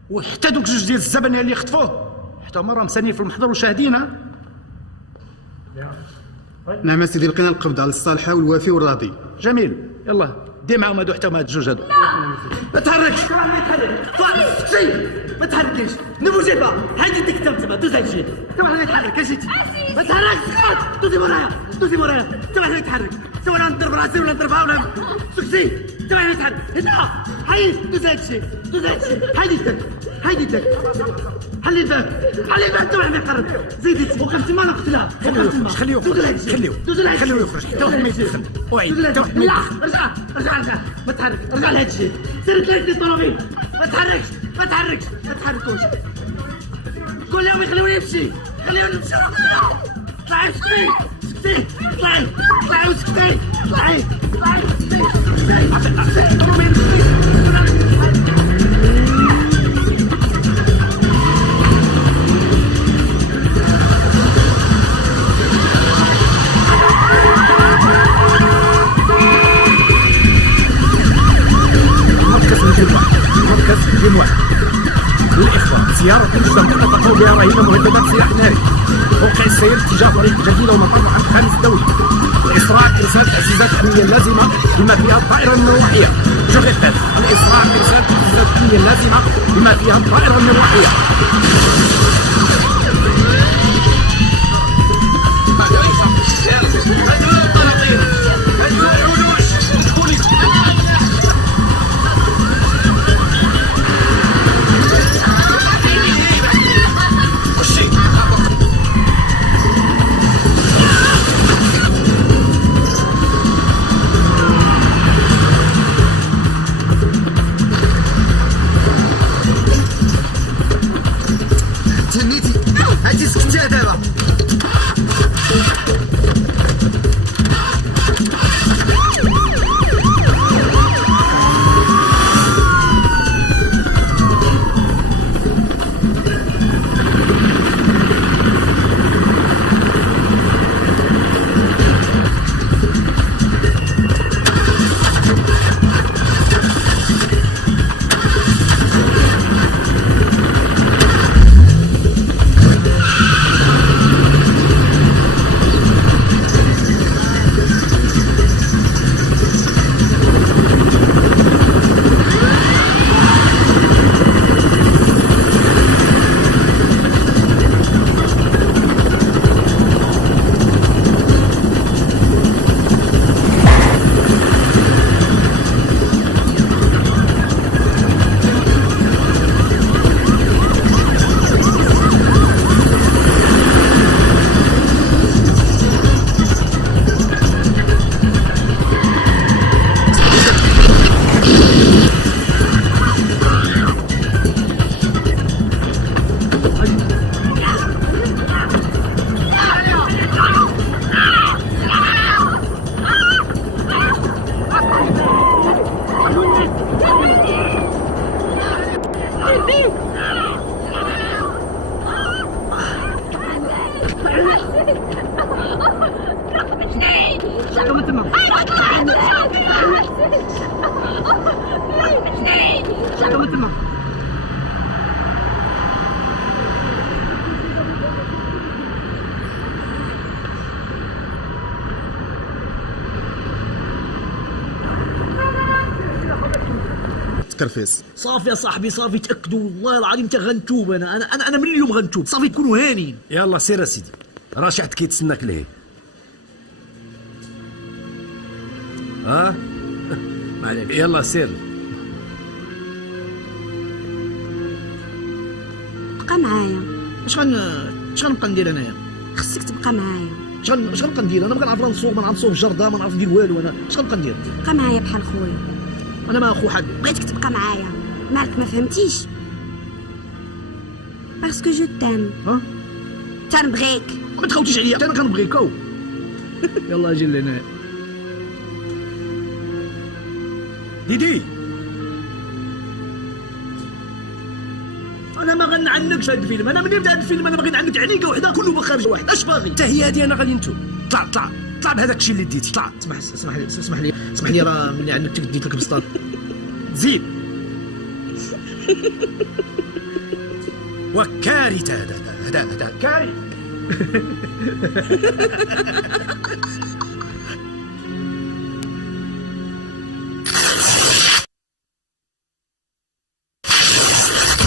وحتى دوك جوج ديال الزبنيه اللي خطفوه حتى هما راه مسانين في المحضر وشاهدين. نعم سيدي، لقينا القبض على الصالحه والوافي والراضي. جميل، يلا دي معاهم هادو حتى هما هاد الجوج هادو. ما تحركش ما تحركش نبوجي با هادي ديك تما دوز هادشي. انت واحد ما يتحرك اجيتي ما تحركش. اسكت دوزي مورايا انت واحد ما يتحرك. سواء انا نضرب راسي ولا نضربها ولا سكتي. انت واحد ما يتحرك. هنا حيد دوز هادشي هايدي الدك حلي الباب انت واحد ما يتحرك. زيدي وقفتي ما نقتلها. خليوه يخرج حتى واحد ما يدخل. لا رجع ما تحرك. رجع لهادشي سير تلاقي الطوموبيل. ما تحركوش كل يوم يخليوني نمشي. طلعي سكتي طلعي وسكتي. مركز جنوة للإخوة سيارة تجدم تقوم بها رهينة مهددات سلاح ناري. موقع السير اتجاه طريق جديدة ومطار محمد خامس الدولي. الإسراع إرسال تجهيزات أمنية لازمة بما فيها الطائرة المروحية. الإسراع إرسال تجهيزات أمنية لازمة بما فيها الطائرة المروحية. شعلوا تما. تكرفيس صافي يا صاحبي صافي، تاكدوا والله العظيم غنتوب. انا من اليوم غنتوب، صافي تكونوا هانين. يلا سير اسيدي، راه شحت كيتسناك ليه. ها يلا سير. بقى معايا. اش غنبقى ندير انايا؟ خصك تبقى معايا. اش غنبقى ندير؟ انا ما كنعرف لا نسوق، ما نعرف نسوق الجرده، ما نعرف ندير والو. انا اش غنبقى ندير؟ بقى معايا بحال خويا. انا ما اخو حد. بغيتك تبقى معايا، مالك ما فهمتيش؟ باسكو جو تام. ها تنبغيك. ما تخوتيش عليا، انا كنبغيك. يلا اجي لهنا ديدي. انا ما غنعنقش هذا الفيلم. انا ملي بدا هذا الفيلم انا باغي نعنق عليك وحده كله بخارج واحد. اش باغي؟ حتى هي هادي انا غادي نتوب. طلع بهذاك الشيء اللي ديتي. طلع. اسمح لي راه ملي عنقتك ديت لك بسطار. زيد. وكارثه هذا كارثه.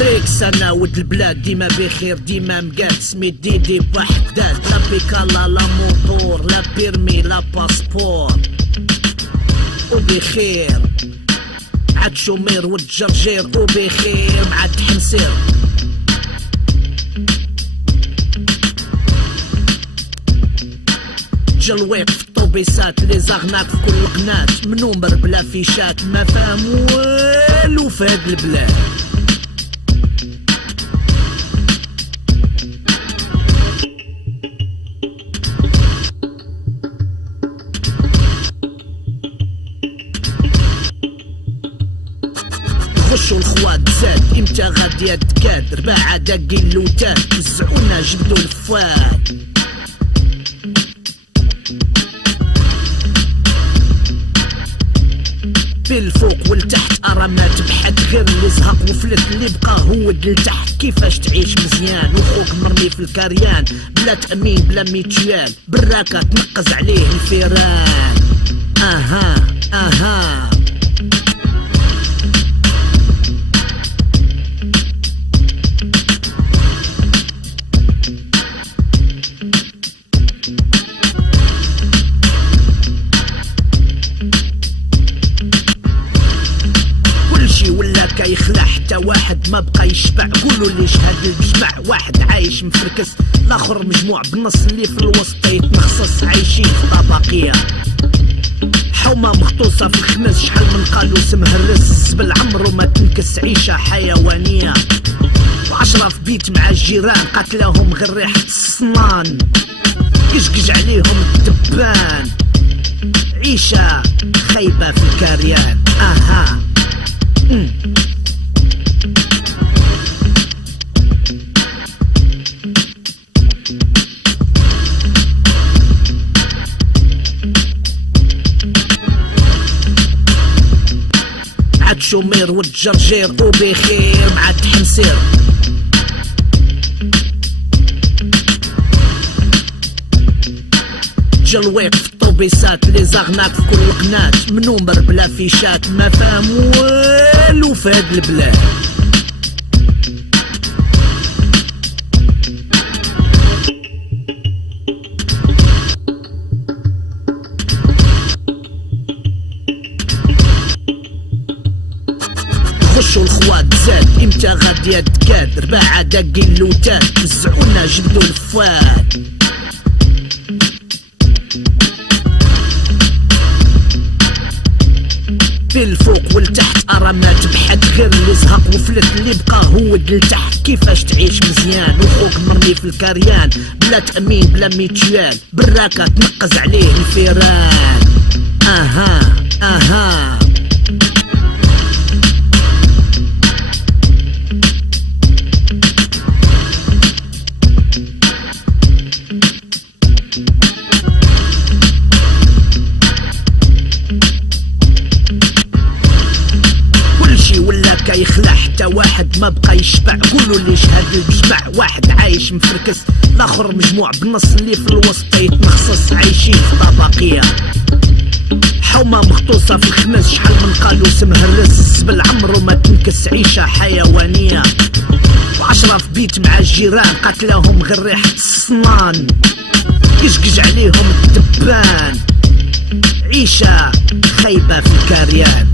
بريكس انا ود البلاد ديما بخير ديما مقاد سمي ديدي بوحدات. لا بيكالا لا موطور لا بيرمي لا باسبور وبخير عاد شومير والجرجير وبخير مع تحمسير. جلويق في الطوبيسات لي زغنات في كل قنات منومر بلا فيشات ما فاهم والو في هاد البلاد. خشوا الخوات زاد امتى غادي تكاد رباعة داقي اللوتات وزعونا جبدوا الفات. بالفوق والتحت ارى ما تبحث غير اللي زهق وفلت اللي بقى هو لتحت. كيفاش تعيش مزيان وخوك مرمي في الكريان بلا تأمين بلا ميتيال براكة تنقز عليه الفيران. اها يخلع حتى واحد ما بقى يشبع. قولوا ليش هاد المجمع واحد عايش مفركس الاخر مجموع بالنص اللي في الوسط يتمخصص عايشين في طبقيه. حومه مخطوصه في الخماس شحال من قالوا اسمها الرز بالعمر وما تنكس عيشه حيوانيه. وعشرة في بيت مع الجيران قتلهم غير ريحه الصنان قشقش عليهم الدبان. عيشه خايبه في الكريان. عاد شومير والجرجير وبخير مع تحمسير. جلويق في الطوبيسات لي زغنات في كل قنات منومر بلا فيشات ما فاهم والو في هاد البلاد. خشوا الخوات زاد امتى غادي تكاد رباعة داقي اللوتات وزعونا جبدوا الفات. بالفوق والتحت ارى ما تبحث غير اللي زهق وفلت اللي بقى هو لتحت. كيفاش تعيش مزيان وخوك مرمي في الكريان بلا تأمين بلا ميتيال براكة تنقز عليه الفيران. اها ما بقى يشبع، قولوا اللي شهد المجمع. واحد عايش مفركس، الاخر مجموع بالنص، اللي في الوسط يتمخصص، عايشين في طبقية. حومة مخطوصة في الخماس، شحال من قالوا سمهرس، بالعمر وما تنكس، عيشة حيوانية. وعشرة في بيت مع الجيران، قاتلهم غير ريحة الصنان، قشقش عليهم الدبان، عيشة خيبة في الكريان.